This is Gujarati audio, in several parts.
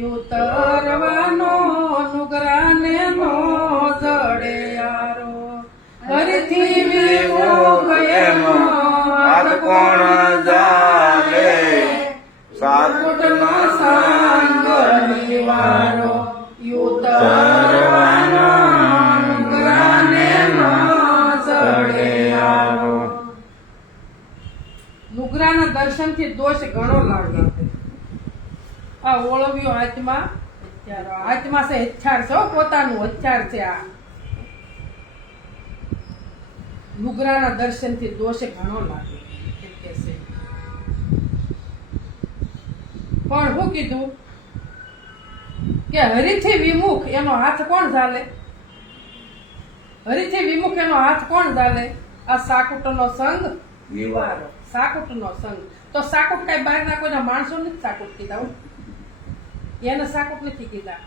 યુતરવાનો નુગરાને નો જડે યારો હરથી વિમુખ એનો હાથ કોણ જાલે સાકુટનો સંગ નિવારો યુતરવાનો નુગરાને નો જડે યારો નુગરાના દર્શનથી દોષ ઘણો લાગે. આ ઓળવ્યો હાથમાં હાથમાં છે હથિયાર છે, પોતાનું હથિયાર છે. આ નુગરાના દર્શનથી દોષ ઘણો લાગે એમ કે છે. પણ હું કીધું કે હરીથી વિમુખ એનો હાથ કોણ ઝાલે? હરીથી વિમુખ એનો હાથ કોણ ઝાલે? આ સાકુટનો સંગ નિવારો. સાકુટનો સંગ તો સાકુટ કઈ બહારના કોઈના માણસો નથી સાકુટ કીધા, એને સાકુટ નથી કીધા.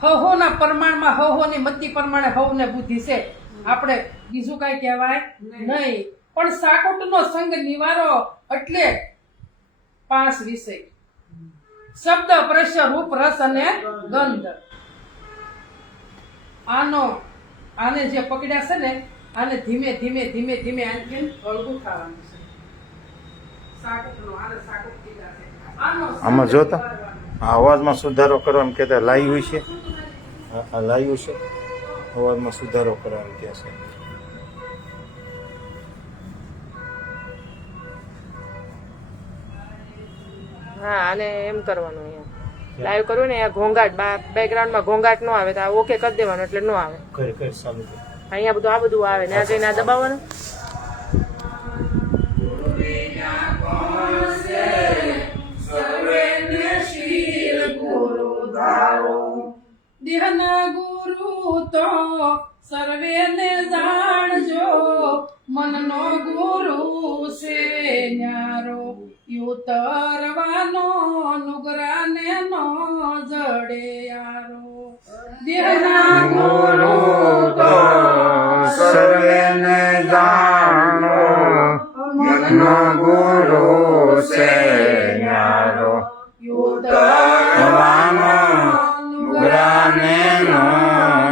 હહોના પ્રમાણમાં હહોની મતિ પ્રમાણે હવને બુદ્ધિ છે, આપણે બીજું કઈ કહેવાય નહીં. પણ સાકુટનો સંગ નિવારો એટલે 5 વિષય: શબ્દ, સ્પર્શ, રૂપ, રસ અને ગંધ. આને જે પકડ્યા છે ને, આને ધીમે ધીમે ધીમે ધીમે આનથી હળવું થવાનું છે. સાકુટનો આને સાકુટ કીધા છે. આમાં જોતા આ અવાજમાં સુધારો કરવાનું કહેતા લાવ્યું છે. આ લાવ્યું છે, અવાજમાં સુધારો કરવાનું કહે છે. હા, અને એમ કરવાનું અહીંયા લાઈવ કરવું ને, ઘોંઘાટ બેકગ્રાઉન્ડમાં ઘોંઘાટ ન આવે તો ઓકે કરી દેવાનું, એટલે ન આવે. કરી ચાલુ કર. અહીંયા બધું આ બધું આવે ને, આ જઈને આ દબાવવાનું. દેહના ગુરુ તો સર્વેને જાણજો, મનનો ગુરુ છે ન્યારો. યુતરવાનો નુગરાને નો જડે યારો. દેહના ગુરુ તો સર્વેને જાણો, મનનો ગુરુ છે ન્યારો. યુતરવાનો નુગરાને નો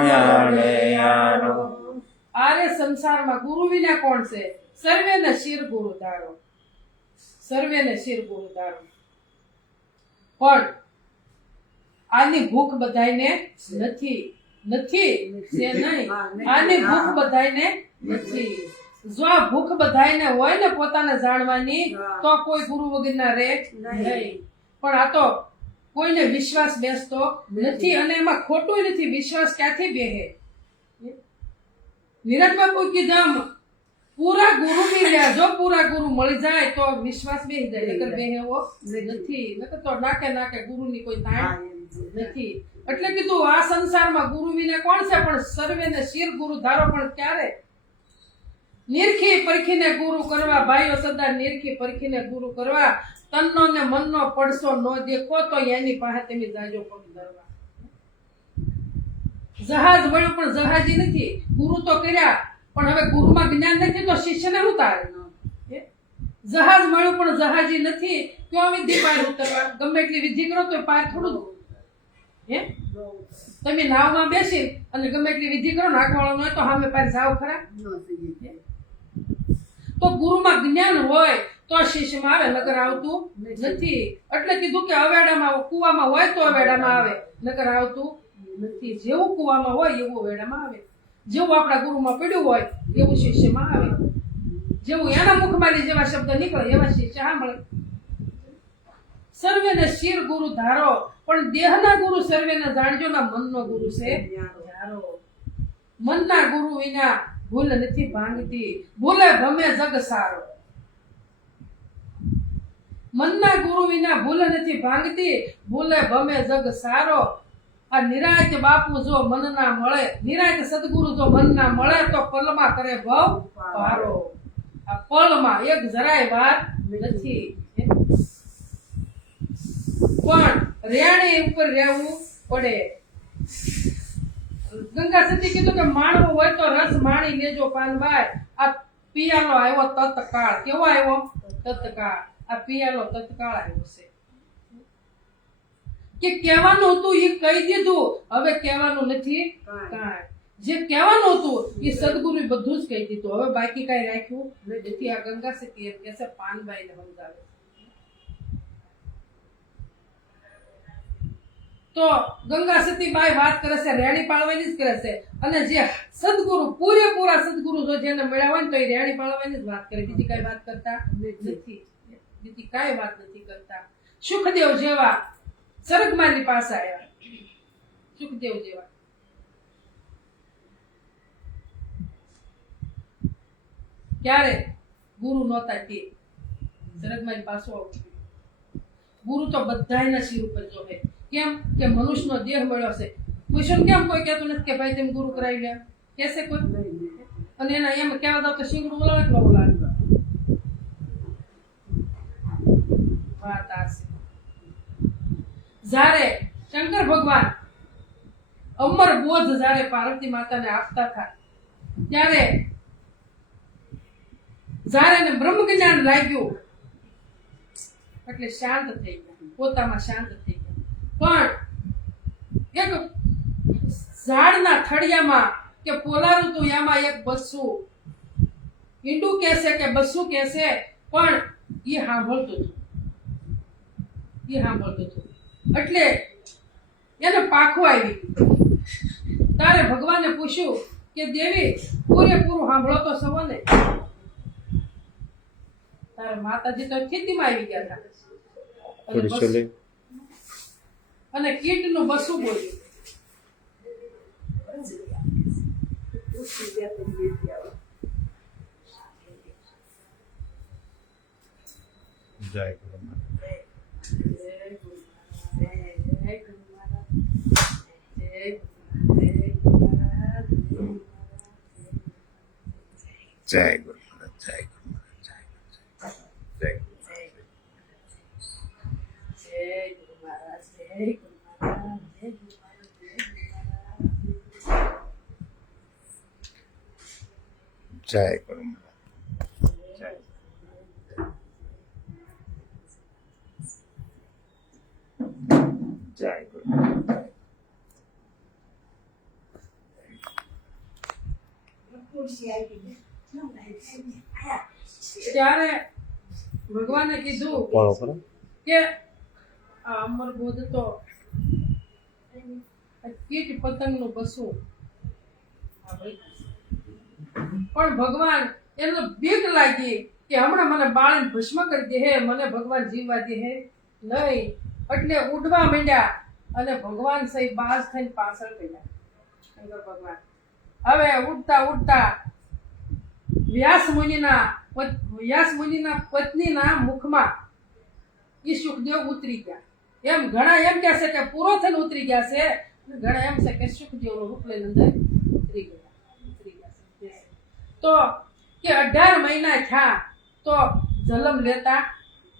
જડે યારો. આરે સંસારમાં ગુરુ વિના કોણ છે? સર્વેને શિર ગુરુ ધારો. સર્વેને શિર ગુરુ ધારો. પણ આની ભૂખ બધાયને નથી. નથી છે નહીં. આની ભૂખ બધાયને નથી. જો આ ભૂખ બધાયને હોય ને પોતાને જાણવાની, તો કોઈ ગુરુ વગરના રહે નહીં. પણ આ તો કોઈને વિશ્વાસ બેસતો નથી, અને એમાં ખોટું નથી. વિશ્વાસ ક્યાંથી બેહે? નિરજ બાપુ કીધું પૂરા ગુરુ મળ્યા, જો પૂરા ગુરુ મળી જાય તો વિશ્વાસ બેસી જાય, નકર બેહેવો નથી. નકર તો નાકે નાકે ગુરુની કોઈ તાણ નથી. એટલે કીધું આ સંસારમાં ગુરુ વિના કોણ છે? પણ સર્વેને શિર ગુરુ ધારો. પણ ક્યારે? નિરખી પરખીને ગુરુ કરવા ભાઈઓ, સદા નિરખી પરખીને ગુરુ કરવા. તનનો ને મનનો પડસો ન દેખો તો એની પાસે તમે જાજો પગ ધરવા. જહાજ મળ્યું પણ જહાજી નથી. ગુરુ તો કર્યા પણ હવે ગુરુમાં જ્ઞાન નથી તો શિષ્યને ઉતારે. જહાજ મળ્યું પણ જહાજી નથી, ક્યાં વિધિ પાર ઉતરવા? ગમે એટલી વિધિ કરો તો પાર થોડું. હે, તમે નાવમાં બેસી અને ગમે એટલી વિધિ કરો, નાખવાળો હોય તો સામે પાર જાવ ખરા? તો ગુરુમાં જ્ઞાન હોય તો શિષ્યમાં આવે, નકર આવતું નથી. એટલે કીધું કે અવેડામાં કુવામાં હોય તો અવેડામાં આવે, નકર આવતું નથી. જેવું કુવામાં હોય એવું અવેડામાં આવે. જેવું આપણા ગુરુમાં પડ્યું હોય એવું શિષ્યમાં આવે. જેવું એના મુખમાંથી જેવા શબ્દ નીકળે એવા શિષ્ય સાંભળે. સર્વેને શિર ગુરુ ધારો. પણ દેહના ગુરુ સર્વેને જાણજો, ના મનનો ગુરુ છે ધારો. મનના ગુરુ વિના ભૂલ નથી ભાંગતી, ભૂલે ભમે જગ સારો. મનના ગુરુ વિના ભૂલ નથી ભાંગતી, ભૂલે ભમે જગ સારો. આ નિરાંત બાપુ જો મન ના મળે, નિરાંત સદગુરુ જો મન ના મળે તો પલમાં કરે ભવ પારો. આ પલમાં એક જરાય વાર નથી. પણ રેણી ઉપર રહેવું પડે. ગંગા સતી કીધું કે માણવો હોય તો રસ માણી લેજો પાનબાઈ. આ પિયાલો આવ્યો તત્કાળ. કેવો આવ્યો? તત્કાળ. આ પિયાલો તત્કાળ આવ્યો છે. કે કહેવાનું હતું એ કહી દીધું, હવે કહેવાનું નથી કાંઈ. જે કહેવાનું હતું એ સદગુરુએ બધું જ કહી દીધું, હવે બાકી કાંઈ રાખ્યું નથી. આ ગંગા સતી એમ કહે છે, પાનબાઈને સમજાવે. તો ગંગા સતી બાઈ વાત કરે છે, રેણી પાળવાની જ કરે છે. અને જે સદગુરુ, પૂરેપૂરા સદગુરુ જો જેને મળ્યા હોય ને તો એ રેણી પાળવાની જ વાત કરે, બીજી કઈ વાત કરતા નથી. બીજી કઈ વાત નથી કરતા. સુખદેવ જેવા સ્વર્ગમાની પાસે આવ્યા, સુખદેવ જેવા. ક્યારે? ગુરુ નહોતા તે સ્વર્ગમાની પાસે આવ્યું. ગુરુ તો બધાયના શિર ઉપર જોવે. કેમ કે મનુષ્યનો દેહ મળ્યો છે. પૂછ્યું કેમ કોઈ કહેતું નથી કે ભાઈ તમે ગુરુ કરાવી લે? કહેશે કોઈ? અને એના એમ કહેવા દો તો શીંગડું ઓલાવે કે ન ઓલાવે? વાત આ છે. જ્યારે શંકર ભગવાન અમર બોધ જ્યારે પાર્વતી માતાને આપતા હતા, ત્યારે જ્યારે એને બ્રહ્મ જ્ઞાન લાગ્યું એટલે શાંત થઈ ગયા, પોતામાં શાંત થઈ ગયા. પણ એક ઝાડના થડિયામાં કે પોલારું તું એમાં એક બસ્સું ઈંડું કહેશે કે બસ્સું કહેશે, પણ એ સાંભળતું હતું. એટલે એને પાખું આવી. તારે ભગવાનને પૂછ્યું કે દેવી પૂરેપૂરું સાંભળો તો સવો ને. તારે માતાજી તો ખેતીમાં આવી ગયા હતા અને કીટનું બસું બોલ્યું. જય ગુરુ જય ગુરુ જય ગુરુ જય જય ગુરુ જય ગુરુ. ત્યારે ભગવાને કીધું કે આ અમર બોધ તો કીટ પતંગનું બસું. પણ ભગવાન એનો બીક લાગી કે હમણાં મને બાળને ભસ્મ કરી દે, મને ભગવાન જીવવા દે નહીં. એટલે ઉડવા માંડ્યા અને ભગવાન સહી બાજ થઈને પાછળ ગયા. શંકર ભગવાન હવે ઉડતા ઉડતા વ્યાસ મુનિના પત્નીના મુખમાં એ સુખદેવ ઉતરી ગયા. એમ ઘણા એમ કહે છે કે પૂરો થઈને ઉતરી ગયા છે, ઘણા એમ છે કે સુખદેવનું રૂપ લઈને અંદર ઉતરી ગયા છે. તો કે 18 મહિના થયા તો જન્મ લેતા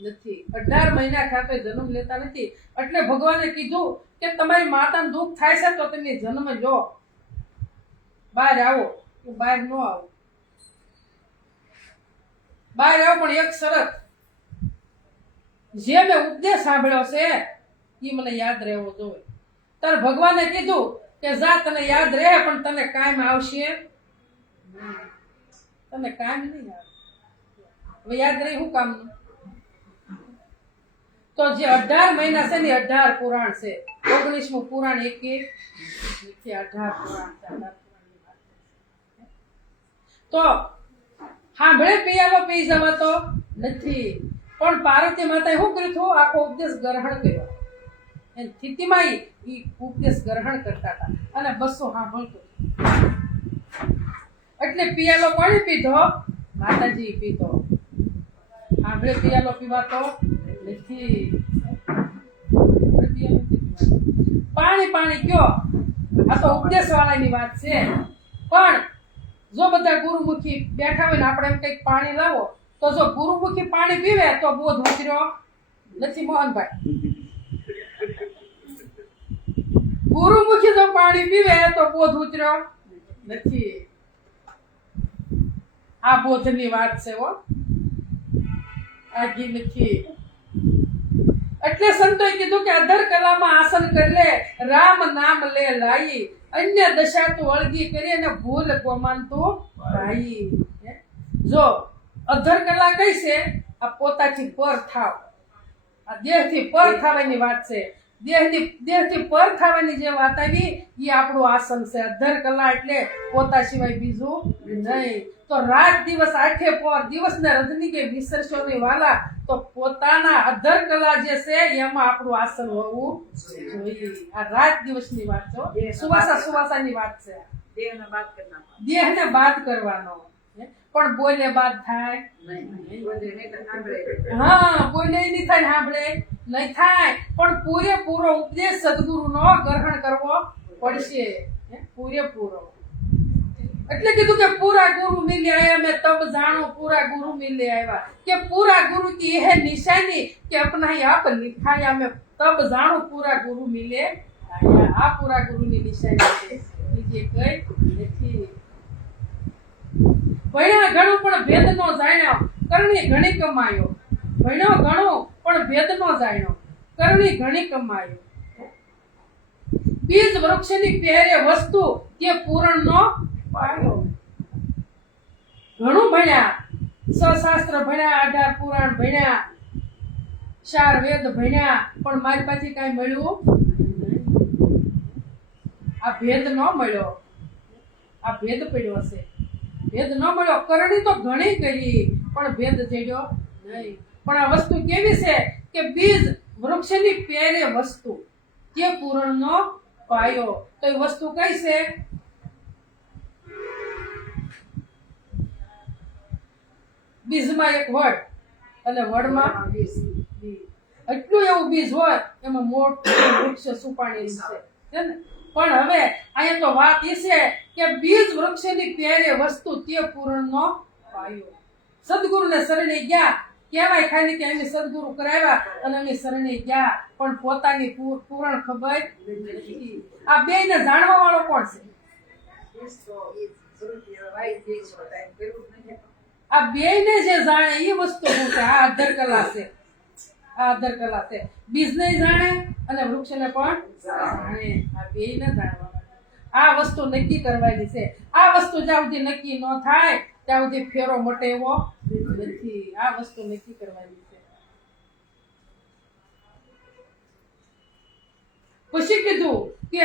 નથી. 18 મહિના થયા તો જન્મ લેતા નથી. એટલે ભગવાને કીધું કે તમારી માતાને દુઃખ થાય છે તો તમે જન્મ લો, બહાર આવો. બહાર ન આવો, બહાર આવો, પણ એક શરત, જે મેં ઉપદેશ સાંભળ્યો છે એ મને યાદ રહેવો જોઈએ. તાર ભગવાને કીધું કે જા, તને યાદ રહે પણ તને કાયમ આવશે, તને કાયમ નહીં આવે. હવે યાદ રહી શું કામનું? તો જે 18 મહિના છે ને 18 પુરાણ છે. 19મું પુરાણ એક 18 પુરાણ છે. તો સાંભળે પિયાલો પી જવાતો નથી. પણ પાર્વતી માતાએ શું કર્યું હતું? આખો ઉપદેશ ગ્રહણ કર્યો. એ સ્થિતિમાં એ ઉપદેશ ગ્રહણ કરતા હતા અને બસો સાંભળતું. એટલે પિયાલો કોણે પીધો? માતાજી પીધો. સાંભળે પિયાલો પીવાતો નથી. પાણી પાણી કયો, આ તો ઉપદેશ વાળાની વાત છે. પણ જો બધા ગુરુમુખી બેઠા હોય ને આપણે એમ કંઈક પાણી લાવો, તો જો ગુરુમુખી પાણી પીવે તો બોધ ઉતર્યો નથી. મોહનભાઈ, ગુરુમુખી જો પાણી પીવે તો બોધ ઉતર્યો નથી. આ બોધની વાત છે હો, આગી નથી. એટલે સંતોએ કીધું કે અધર કલામાં આસન કરી લે, રામ નામ લે લાઈ, અન્ય દશા તું અળગી કરી અને ભૂલ ગોમાન તું ભાઈ. જો અધર કલા કઈ છે? આ પોતાથી પર થાવ, આ દેહથી પર થવાની વાત છે. દેહથી પર થવાની જે વાત આવી એ આપણું આસન છે. અધર કલા એટલે પોતા સિવાય બીજું નહીં. તો રાત દિવસ આઠે પર, દિવસ ને રજની કે વિસરશો નહીં વાલા. તો પોતાના અધર કલા જે છે એમાં આપણું આસન હોવું જોઈએ. આ રાત દિવસની વાત છે, સુવાસાની વાત છે. દેહને બાદ કરવાનો, પણ બોલે બાદ થાય હા, બોલે નહીં થાય, સાંભળે નહીં થાય, પણ પૂરેપૂરો ઉપદેશ સદગુરુનો ગ્રહણ કરવો પડશે. પૂરેપૂરો એટલે કીધું કે પૂરા ગુરુ મિલે આયા મેં તબ જાણો, પૂરા ગુરુ મિલે આવ્યા. કે પૂરા ગુરુ की यह निशानी કે अपना ही आप लिखाया मैं तब जाणो, पूरा गुरु मिले आया. આ પૂરા ગુરુની નિશાની છે, બીજી કઈ નથી. ભણ્યા ઘણું પણ ભેદ નો જાણ્યો, કરણી ઘણી કમાયો. ભણ્યો ઘણું પણ ભેદ નો જાણ્યો, કરણી ઘણી કમાયો. બીજ વૃક્ષની પહેરે વસ્તુ તે પૂરણ નો પાયો. ઘણું ભણ્યા, સશાસ્ત્ર ભણ્યા, 18 પુરાણ ભણ્યા, 4 વેદ ભણ્યા, પણ મારી પાસે કઈ મળ્યું નહીં. આ ભેદ ન મળ્યો, આ ભેદ પડ્યો હશે. ભેદ ન મળ્યો. કરણી તો ઘણી કરી પણ ભેદ જડ્યો નહીં. પણ આ વસ્તુ કેવી છે કે બીજ વૃક્ષની પહેરે વસ્તુ તે પૂરણનો પાયો. તો એ વસ્તુ કઈ છે? બીજમાં એક વડ અને વડમાં બીજ. એટલું એવું બીજ હોય એમાં મોટું વૃક્ષ સુપાણી છે ને. પણ હવે અહીંયા તો વાત એ છે કે બીજ વૃક્ષની પહેરે વસ્તુ તે પૂરણનો પાયો. સદગુરુને શરણે ગયા, કહેવાય ખાલી કે અમે સદગુરુ કરાવ્યા અને અમે શરણે ગયા, પણ પોતાની પૂરણ ખબર નથી. આ બે ને જાણવા વાળો કોણ છે? આ બે ને જે જાણે એ વસ્તુ શું છે? આ અધર કલા છે. આ અધર કલા છે. બીજ ને જાણે અને વૃક્ષને પણ જાણે. આ બે ને જાણવા. આ વસ્તુ નક્કી કરવાની છે. આ વસ્તુ જ્યાં સુધી નક્કી ન થાય ત્યાં સુધી ફેરો મોટે એવો નથી. આ વસ્તુ નક્કી કરવાની છે. પછી કીધું કે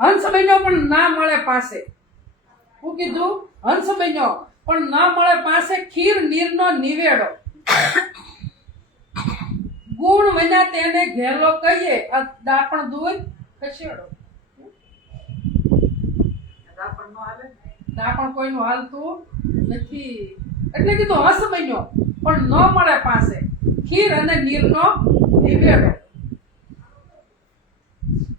હંસ બન્યો પણ ના મળે પાસે. હું કીધું? હંસ બન્યો પણ ના મળે પાસે, ખીર નીરનો નિવેડો. ગુણ વિના તેને ઘેલો કહીએ, આ દાપણ દૂર ખસેડો. દાપણ કોઈનું હાલતું નથી. એટલે કીધું હંસ બન્યો પણ ન મળે પાસે, ખીર અને નીરનો નિવેડો.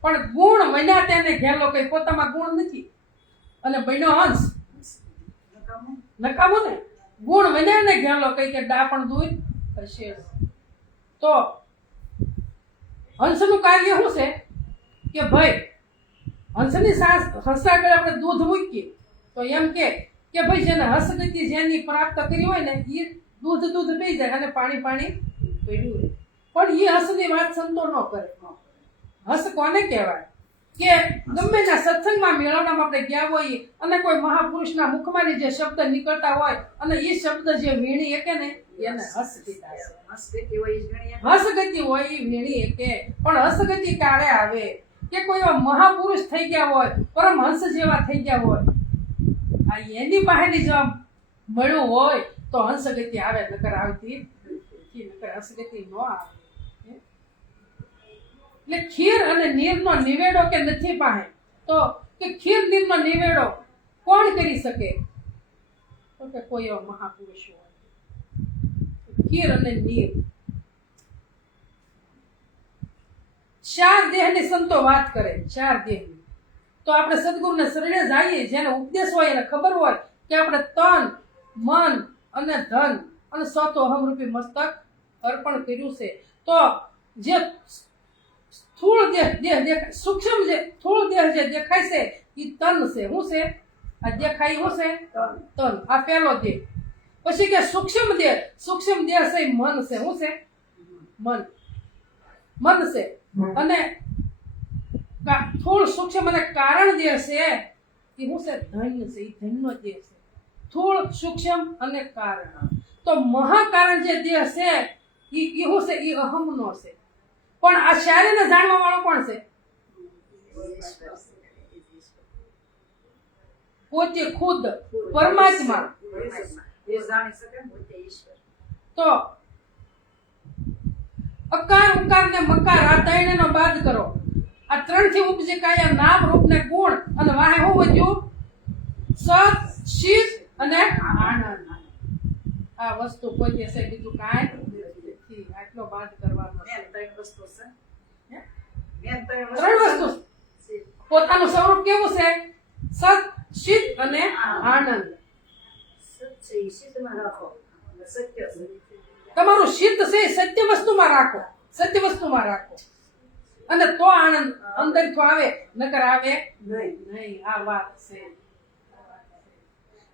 પણ ગુણ વિના તેને ઘેલો કઈ. પોતામાં ગુણ નથી અને બન્યો હંસ, નકામો ને. ગુણ વિના ને ઘેલો કઈ કે દાપણ દૂર ખસેડો. તો હંસનું કાર્ય શું છે કે ભાઈ હંસની સાસ હસા આગળ આપણે દૂધ મૂકીએ તો એમ કે ભાઈ જેને હસગતિ જેની પ્રાપ્ત કરી હોય ને એ દૂધ પી જાય અને પાણી પડ્યું હોય. પણ એ હસની વાત સંતો ન કરે. હસ કોને કહેવાય? કે ગમે ના સત્સંગમાં મેળવવામાં આપણે ગયા હોઈએ અને કોઈ મહાપુરુષના મુખમાંથી જે શબ્દ નીકળતા હોય અને એ શબ્દ જે વીણી એકે ને એને હસ કીધા છે. હસગતિ હોય એ વીણી એકે. પણ હસગતિ કાળે આવે કે કોઈ એવા મહાપુરુષ થઈ ગયા હોય, પરમહંસ જેવા થઈ ગયા હોય, આ એની પાસેથી જો મળ્યું હોય તો હંસગતિ આવે, નકર આવતી નથી. નકર હસગતિ ન આવે. એટલે ખીર અને નીરનો નિવેડો કે નથી પાસે. તો કે ખીર નીરનો નિવેડો કોણ કરી શકે? તો કે કોઈ એવો મહાપુરુષ હોય. ખીર અને નીર. 4 દેહની સંતો વાત કરે. 4 દેહની. તો આપણે સદગુરુને શરણે જઈએ, જેને ઉપદેશ હોય એને ખબર હોય કે આપણે તન, મન અને ધન અને સતો અહમરૂપી મસ્તક અર્પણ કર્યું છે. તો જે સ્થૂળ દેહ સૂક્ષ્મ જે સ્થૂળ દેહ જે દેખાય છે એ તન છે. શું છે? આ દેખાય શું છે? તન. આ પહેલો દેહ. પછી કે સૂક્ષ્મ દેહ છે ઈ મન છે. શું છે? મન છે. અને થોડું સૂક્ષ્મ અને કારણ જે છે એ શું છે? ધન્ય છે. એ ધનનો દેહ છે. સ્થૂળ, સૂક્ષ્મ અને કારણ. તો મહાકારણ જે દેહ છે ઈ શું છે? ઈ અહમનો છે. પણ આ શારીરને જાણવા વાળો કોણ છે? પોતે ખુદ પરમાત્મા. તો અકાર, ઉકાર ને મકાર આ ત્રણેયનો બાદ કરો. આ ત્રણ થી ઉપજે કાયા નામ, રૂપ ને ગુણ. અને વાહે શું વધ્યું? સત, ચિત અને આનંદ. આ વસ્તુ કોઈ છે બીજું કાંઈ નથી. આટલો બાદ કરવાનો. ત્રણ વસ્તુ. પોતાનું સ્વરૂપ કેવું છે? સત, ચિત અને આનંદ. તમારું ચિત્ત છે સત્ય વસ્તુમાં રાખો. સત્ય વસ્તુમાં રાખો અને તો આનંદ અંદર તો આવે, નકર આવે નહીં. આ વાત છે.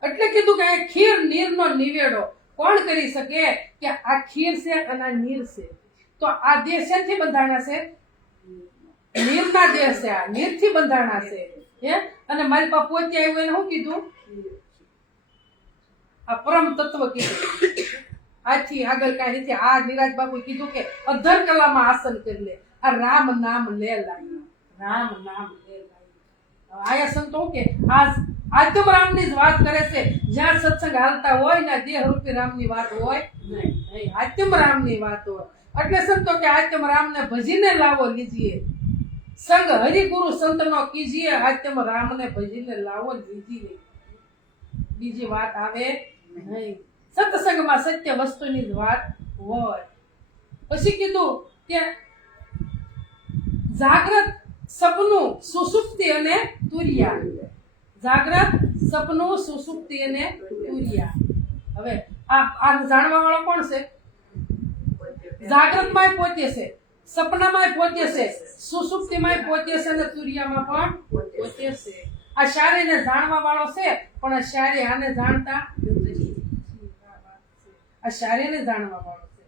એટલે કીધું કે આ ખીર નીરનો નિવેડો કોણ કરી શકે? કે આ ખીર છે અને આ નીર છે. તો આ દેહ શેથી બંધાણા છે? નીરના દેહ છે. આ નીરથી બંધાણા છે. હે? અને મારી પાસે પોતે આવ્યું એને શું કીધું? આ પરમ તત્વ કીધું. આથી આગળ કાંઈ નથી. આ નિરાજ બાપુ કીધું કે અધર કલામાં આસન કરી લે. આ રામ નામ લે લાઈ. રામ નામ લે લાઈ. આયા સંતો કે આત્મ રામની જ વાત કરે છે. જ્યાં સત્સંગ હાલતા હોય ને દેહ રૂપી રામની વાત હોય નહીં. આત્મ રામની વાત હોય. એટલે સંતો કે આત્મ રામને ભજીને લાવો લીજીએ. સંગ હરિગુરુ સંતનો કીજીએ. આત્મ રામને ભજીને લાવો લીજીએ. બીજી વાત આવે નહીં. સત્સંગમાં સત્ય વસ્તુની જ વાત હોય. પછી કીધું કે જાગ્રત, સપનું, સુષુપ્તિ અને તુર્યા. જાગ્રત, સપનું, સુષુપ્તિ અને તુર્યા. હવે આ જાણવા વાળો કોણ છે? જાગ્રતમાંય પોતે છે, સપનામાંય પોતે છે, સુષુપ્તિમાંય પોતે છે અને તુર્યામાં પણ પોતે છે. આ શારીને જાણવા વાળો છે, પણ આ શારી આને જાણતા નથી. આ શારીને જાણવા વાળો છે.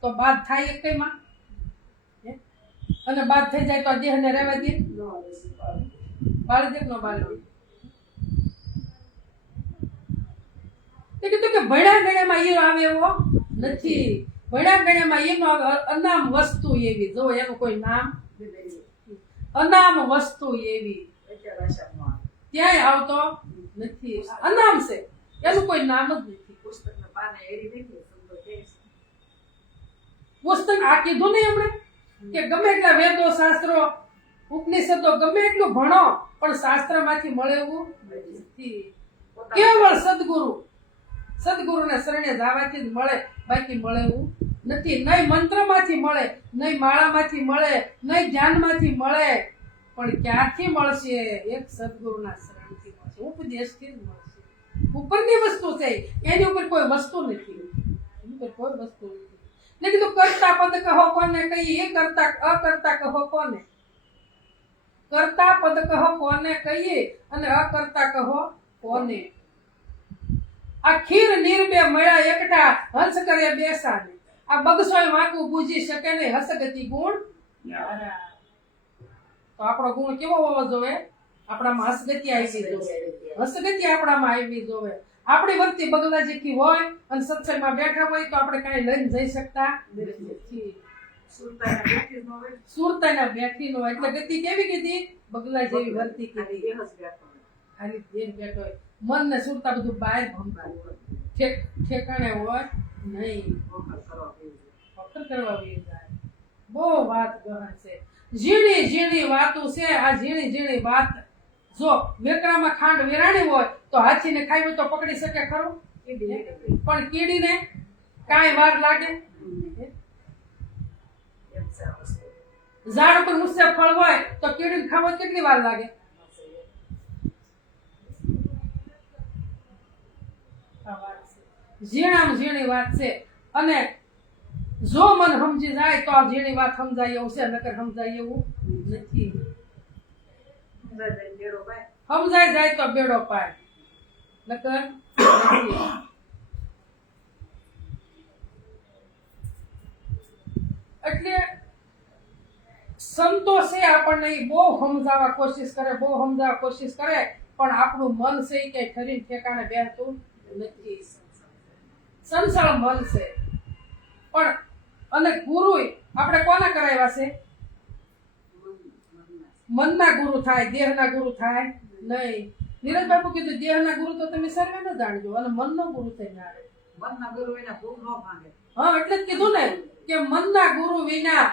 તો બાદ થાય એક કઈમાં? અને બાદ થઈ જાય તો આ દેહને રહેવા દે? બાળી દે કે ન બાળી દે? કીધું કે ભણ્યા ગણ્યામાં ઈ આવે એવો નથી. ભણ્યા ગણ્યામાં એનો અનામ વસ્તુ એવી. જો એનું કોઈ નામ અનામ વસ્તુ એવી ક્યાંય આવતો નથી. અનામ છે, એનું કોઈ નામ જ નથી. પુસ્તક આ કીધું નહીં એમણે કે ગમે એટલા વેદો, શાસ્ત્રો, ઉપનિષદો ગમે એટલું ભણો પણ શાસ્ત્રમાંથી મળે એવું નથી. કેવળ સદગુરુને શરણે જવાથી જ મળે, બાકી મળે એવું નથી. નહીં મંત્રમાંથી મળે, નહીં માળામાંથી મળે, નહીં ધ્યાનમાંથી મળે, પણ ક્યાંથી મળશે? એક સદગુરુના શરણથી મળશે, ઉપદેશથી જ મળશે. ઉપરની વસ્તુ છે, એની ઉપર કોઈ વસ્તુ નથી. એની ઉપર કોઈ વસ્તુ નથી. ને કીધું કરતા પદ કહો કોને કહીએ? એ કરતા અકર્તા કહો કોને? કરતા પદ કહો કોને કહીએ અને અકર્તા કહો કોને? આ ખીર નીર બે મળ્યા એકઠા, હંસ કરે બેસાને. આ બગસોય વાંકું બૂજી શકે ને હસગતિ ગુણ. તો આપણો ગુણ કેવો હોવો જોઈએ? આપણામાં હસગતિ આવી જોવે. હસગતિ આપણામાં આવી જોવે. આપણી વખતે બગલા જેટલી હોય અને સત્સંગમાં બેઠા હોય તો આપણે કઈ લઈને જઈ શકતા નથી. સુરતાના બેઠી નો એટલે ગતિ કેવી કીધી? બગલા જેવી વર્તી કીધી. ખાલી દેહ બેઠો હોય, મન ને સુરતા બધું બહાર ભમતું હોય, ઠેકાણે હોય નહીં. ફકર કરવા જાય. બહુ વાત ગહન છે. ઝીણી ઝીણી વાતો છે. આ ઝીણી ઝીણી વાત જો વેકરામાં ખાંડ વેરાણી હોય તો હાથીને ખાવી તો પકડી શકે ખરો? પણ કીડીને કાંઈ વાર લાગે? ઝાડ ઉપર મુસ્સે ફળ હોય તો કીડીને ખાવા કેટલી વાર લાગે? ઝીણામાં ઝીણી વાત છે. અને જો મન સમજી જાય તો આ ઝીણી વાત સમજાય એવું છે, નકર સમજાય એવું નથી. સમજાય જાય તો બેડો પાય, નકર નથી. સંતો છે આપણને ઈ બહુ સમજાવવા કોશિશ કરે, બહુ સમજાવવા કોશિશ કરે, પણ આપણું મન છે ઈ કઈ ખરી ઠેકાણે બેસતું નથી. સંસાર મન છે. પણ અને ગુરુ આપણે કોના કરાવ્યા છે? મનના ગુરુ થાય, દેહના ગુરુ થાય નહીં. નીરજ બાપુ કીધું દેહના ગુરુ તો તમે સર્વે ન જાણજો અને મનનો ગુરુ થઈને આવે. મનના ગુરુ વિના ભૂખ ન ભાંગે. હા, એટલે જ કીધું ને કે મનના ગુરુ વિના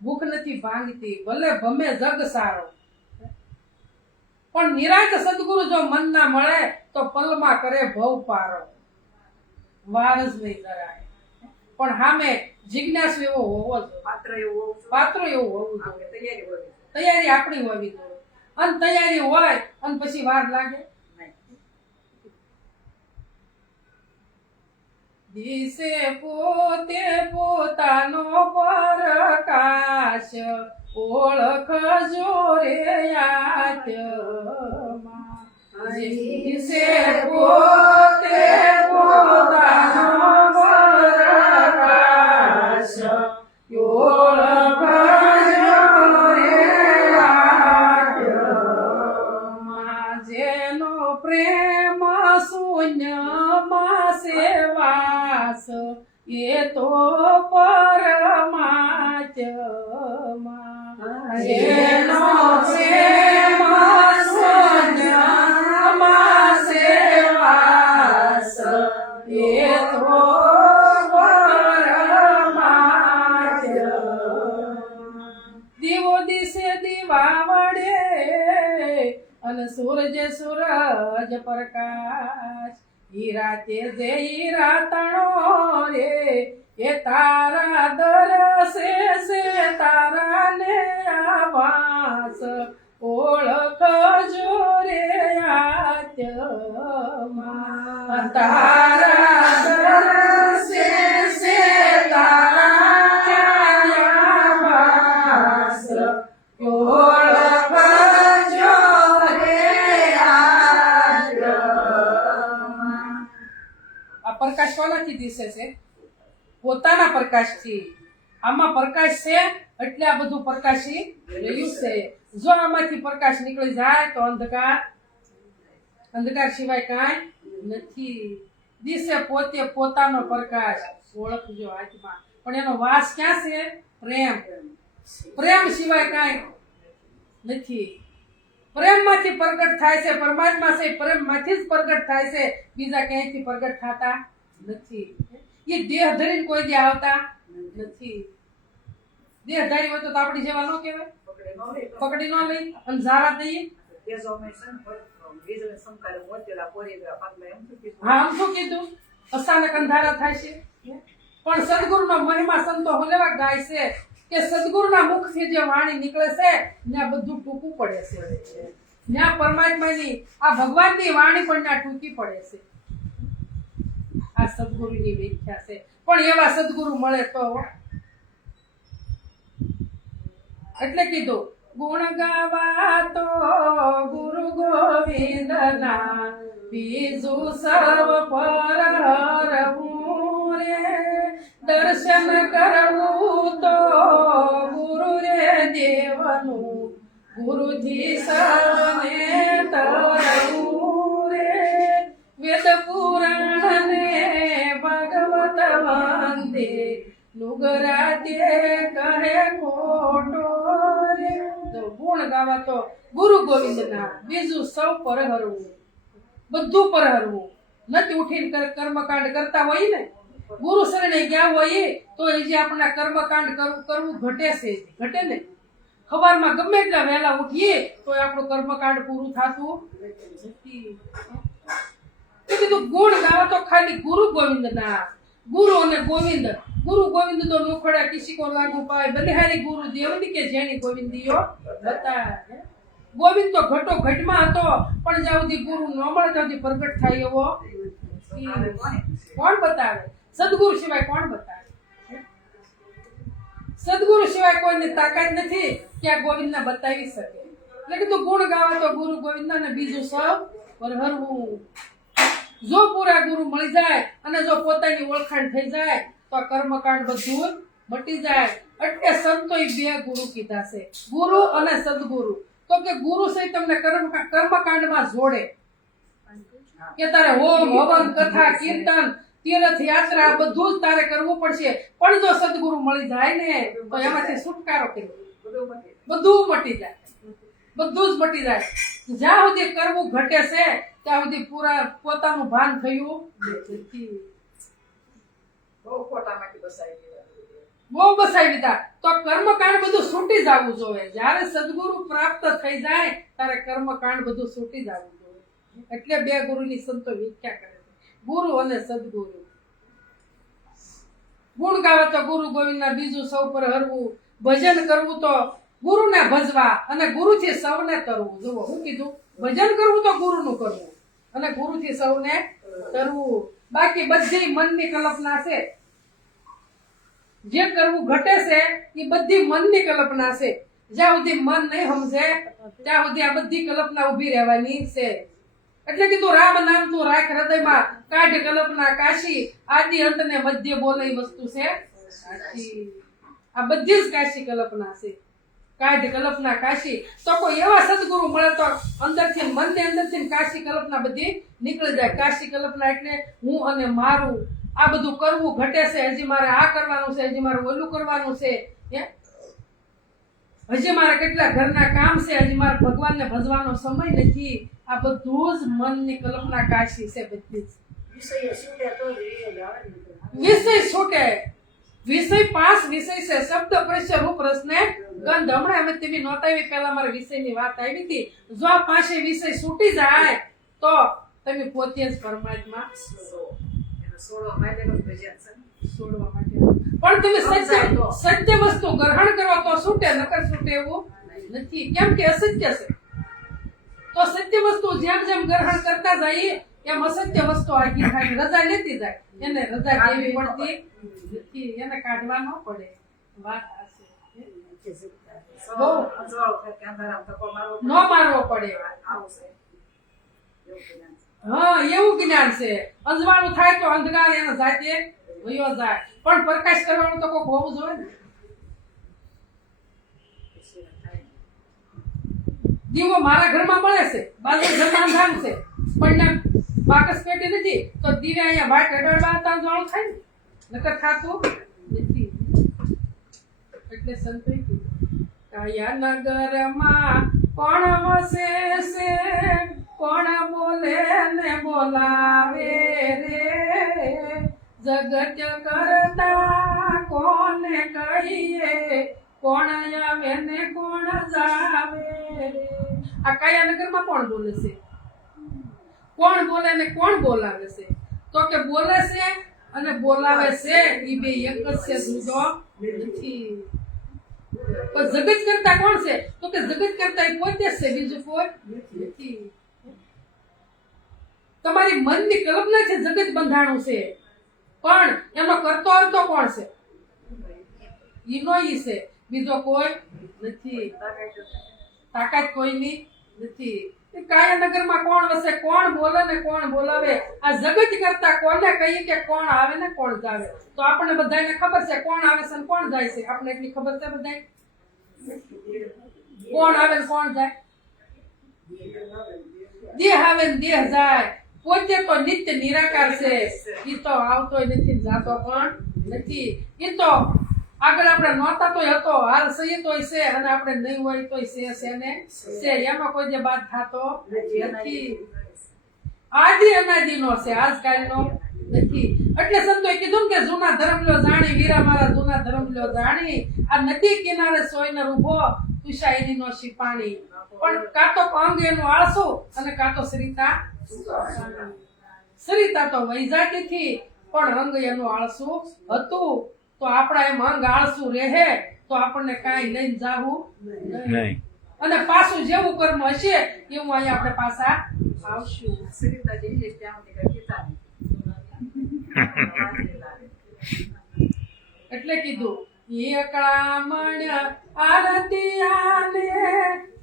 ભૂખ નથી ભાંગતી, ભલે ભમે જગ સારો. પણ નિરાંત સદગુરુ જો મન ના મળે તો પલમાં કરે ભવ પારો, વાર જ નહીં કરાય. પણ સામે જિજ્ઞાસુ એવો હોવો જોઈએ, પાત્ર એવું હોવું જોઈએ. પાત્ર એવું હોવું આપણે જોઈએ, તૈયારી હોવી જોઈએ. તૈયારી આપણી હોવી જોઈએ. અને તૈયારી હોય અને પછી વાર લાગે. નહીં. દિશે પોતે પોતાનો પ્રકાશ, ઓળખજો રે આત્મા. દિશે પોતે પોતાનો પ્રકાશ, ઓળખજો રે આત્મા. જેનો પ્રેમ શૂન્યમાં સેવાસ, એ તો પરમાત્મા. જેનો પ્રેમ શૂન્યમાં સેવાસ, એ તો પરમાત્મા. દીવો દિશે દીવા વડે અને સૂરજ સૂરજ પ્રકાશ, હીરા તેજે હીરા તણો રે, એ તારા દરસે છે તારા ને આભાસ, ઓળખજો રે આત્મા. તારા દરસે છે તારા ને આભાસ, ઓળખજો રે આત્મા. આ પ્રકાશ કોનાથી દિશે છે? પોતાના પ્રકાશથી. આમાં પ્રકાશ છે એટલે આ બધું પ્રકાશી રહ્યું છે. જો આમાંથી પ્રકાશ નીકળી જાય તો અંધકાર, અંધકાર સિવાય કાંઈ નથી. દિશે પોતે પોતાનો પ્રકાશ, ઓળખજો આત્મા. પણ એનો વાસ ક્યાં છે? પ્રેમ. પ્રેમ સિવાય કાંઈ નથી. પ્રેમમાંથી પ્રગટ થાય છે પરમાત્મા છે, પ્રેમમાંથી જ પ્રગટ થાય છે, બીજા ક્યાંયથી પ્રગટ થતા નથી. એ દેહ ધરીને કોઈ દી આવતા નથી. દેહ ધારી હોય તો આપણી જેવા ન કહેવાય, પકડી ન પકડી ન લે. લઈ અને ઝારા દઈએ. તેજોમય સંપત, વીજળી સંકારે મોટેલા પોરીગા પાકમાં એમ શું કીધું? હા, આમ શું કીધું? અચાનક અંધારા થાય છે. પણ સદગુરુનો મહિમા સંતો હોલેવા ગાય છે કે સદગુરુના મુખથી જે વાણી નીકળે છે ત્યાં બધું ટૂંકું પડે છે. ત્યાં પરમાત્માની આ ભગવાનની વાણી પણ ત્યાં ટૂંકી પડે છે. આ સદગુરુની વ્યાખ્યા છે. પણ એવા સદગુરુ મળે તો એટલે કીધું ગુણ ગાવા તો ગુરુ ગોવિંદના, બીજું સર્વ પર હરવું રે. દર્શન કરવું તો ગુરુ રે દેવનું, ગુરુથી સર્વને તરવું રે. વેદ પુરાણ ને ભગવત વંદે, નુગરા તે કહે ખોટો રે. તો ગુણ ગાવા તો ગુરુ ગોવિંદના, બીજું સૌ પર હરવું, બધું પર હરવું. નથી ઉઠીને કર્મકાંડ કરતા હોય ને, ગુરુ શરણે ગયા હોય તો એ જે આપણા કર્મકાંડ કરવું ઘટે છે, ઘટે ને. સવારમાં ગમે એટલા વહેલા ઉઠીએ તો આપણું કર્મકાંડ પૂરું થતું નથી. એ કીધું ગુણ ગાવા તો ખાલી ગુરુ ગોવિંદના. ગુરુ અને ગોવિંદ, ગુરુ ગોવિંદ તો નુખડા કિસી કો લાગુ પાય, બલિહારી ગુરુ દેવની કે જેની ગોવિંદીઓ બતાવે. ગોવિંદ તો ઘટો ઘટમાં હતો, પણ જ્યાં સુધી ગુરુ ન મળે ત્યાં સુધી પ્રગટ થાય એવો કોણ બતાવે? સદગુરુ સિવાય કોણ બતાવે? સદગુરુ સિવાય કોઈને તાકાત નથી કે આ ગોવિંદને બતાવી શકે. એટલે કીધું ગુણ ગાવા તો ગુરુ ગોવિંદના ને બીજું સૌ પરહરવું. જો પૂરા ગુરુ મળી જાય અને જો પોતાની ઓળખાણ થઈ જાય તો આ કર્મકાંડ બધું મટી જાય. એટલે સંતોએ બે ગુરુ કીધા છે, ગુરુ અને સદગુરુ. તો કે ગુરુ છે તમને કર્મકાંડમાં જોડે, કે તારે હોમ હવન કથા કીર્તન તીર્થ યાત્રા બધું જ તારે કરવું પડશે. પણ જો સદગુરુ મળી જાય ને તો એમાંથી છુટકારો કર્યો, બધું મટી જાય, બધું જ મટી જાય. જ્યાં સુધી કરવું ઘટે છે ત્યાં સુધી પૂરા પોતાનું ભાન થયું નથી. બહુ ખોટામાંથી બસાવી દીધા. બહુ બસાવી દીધા. તો કર્મકાંડ બધું છૂટી જવું જોઈએ. જ્યારે સદગુરુ પ્રાપ્ત થઈ જાય ત્યારે કર્મકાંડ બધું છૂટી જવું જોઈએ. એટલે બે ગુરુની સંતો વ્યાખ્યા કરે છે, ગુરુ અને સદગુરુ. ગુણ ગાવે તો ગુરુ ગોવિંદના, બીજું સૌ પર હરવું. ભજન કરવું તો ગુરુને ભજવા અને ગુરુથી સૌને તરવું. જુઓ હું કીધું, ભજન કરવું તો ગુરુનું કરવું અને ગુરુથી સૌને તરવું. બાકી બધી મનની કલ્પના છે. જે કરવું ઘટે છે એ બધી મનની કલ્પના છે. જ્યાં સુધી મન નહીં સમજે ત્યાં સુધી આ બધી કલ્પના ઉભી રહેવાની છે. એટલે કીધું રામ નામ તું રાખ હૃદયમાં, કાઢ કલ્પના કાશી, આદિ અંત ને મધ્ય બોલે એ વસ્તુ છે સાચી. આ બધી જ કાશી કલ્પના છે. કાઢ કલ્પના કાશી. તો કોઈ એવા સદગુરુ મળે તો અંદરથી મનની અંદરથી કાશી કલ્પના બધી નીકળી જાય. કાશી કલ્પના એટલે હું અને મારું, આ બધું કરવું ઘટે છે, હજી મારે આ કરવાનું છે, હજી મારે ઓલું કરવાનું છે, હજી મારે કેટલા ઘરના કામ છે, હજી મારે ભગવાનને ભજવાનો સમય નથી. આ બધું જ મનની કલ્પના કાશી છે બધી જ. વિષય છૂટે તો જ રિયલ આવે ને. વિષય છૂટે. વિષય 5 વિષય છે, શબ્દ પ્રશ્ન રૂપ રસ ને ગંધ. હમણાં અમે તેવી નોતાવી પહેલા મારા વિષયની વાત આવી હતી. જો આ 5 વિષય છૂટી જાય તો તમે પોતે જ પરમાત્મા છોડવા માટેનું ભજન છે. છોડવા માટે. પણ તમે સત્ય વસ્તુ ગ્રહણ કરો તો છૂટે, નકર છૂટે એવું નથી. કેમ કે અસત્ય છે. તો સત્ય વસ્તુ જેમ જેમ ગ્રહણ કરતા જઈએ એમ અસત્ય વસ્તુ આગી થાય, રજા લેતી જાય. એને રજા દેવી પડતી નથી, એને કાઢવા ન પડે. વાત આ છે. બહુ અજવાળું થાય કે અંધારામાં ધક્કો મારવો ન મારવો પડે. આવું છે. એવું જ્ઞાન છે. હા, એવું જ્ઞાન છે. અંજવાળું થાય તો અંધકાર એનો જાતે વયો જાય. પણ પ્રકાશ કરવાનું તો કોઈક હોવું જોઈએ ને. દીવો મારા ઘરમાં મળે છે, બાજુ ઘરમાં અંધારું છે, પણ બાકસ પેટી નથી તો દીવે અહીંયા વાટ અડાડવા તો અંજવાળું થાય ને, નકર થાતું નથી. એટલે સંતોએ કીધું, કયા નગરમાં કોણ વસે છે, કોણ બોલે ને બોલાવે રે, જગત કરતા કોને કહીએ, કોણ આવે ને કોણ જાવે રે. આ કયા નગરમાં કોણ બોલે છે, કોણ બોલે ને કોણ બોલાવે છે? તો કે બોલે છે અને બોલાવે છે એ બે એક જ છે, જુદો નથી. તો જગત કરતા કોણ છે? તો કે જગત કરતા એ પોતે જ છે, બીજું કોઈ નથી. તમારી મનની કલ્પના છે જગત બંધાણું છે, પણ એનો કરતો અર્થો કોણ છે? ઈનો ઈ છે, બીજો કોઈ નથી. તાકાત કોઈની નથી. કાયાનગરમાં કોણ વસે, કોણ બોલે ને કોણ બોલાવે? આ જગત કરતા કોને કહીએ કે કોણ આવે ને કોણ જાવે? તો આપણને બધાને ખબર છે કોણ આવે છે ને કોણ જાય છે. આપણે એટલી ખબર છે બધાય કોણ આવે ને કોણ જાય? દેહ આવે ને દેહ જાય. પોતે તો નિત્ય નિરાકાર છે. ઈ તો આવતોય નથી, જાતો પણ નથી. ઈ તો આગળ આપણે નહોતા તોય હતો, હાલ સહી તોય છે, અને આપણે નહીં હોય તોય છે ને છે. એમાં કોઈ જે બાદ થતો નથી. આદિ અનાદિનો છે, આજકાલનો નથી. એટલે સંતોએ કીધું કે જૂના ધર્મ લ્યો જાણી, વીરા મારા જૂના ધર્મ લ્યો જાણી. આ નદી કિનારે સોયને ઉભો તુષાઈની નો શિપાણી. પણ કાં તો અંગ એનું આળસુ અને કાં તો સરિતા. સરિતા તો વૈજાતી થી, પણ અંગ એનું આળસુ હતું. તો આપણા એમ અંગ આળસુ રહે તો આપણને કાંઈ લઈને જાવું નહીં. અને પાછું જેવું કર્મ હશે એવું અહીંયા આપણે પાછા આવશું. સરિતા જેવી ત્યાં સુધી કઈ કીધા એટલે કીધું એકલા મણ આરતી આને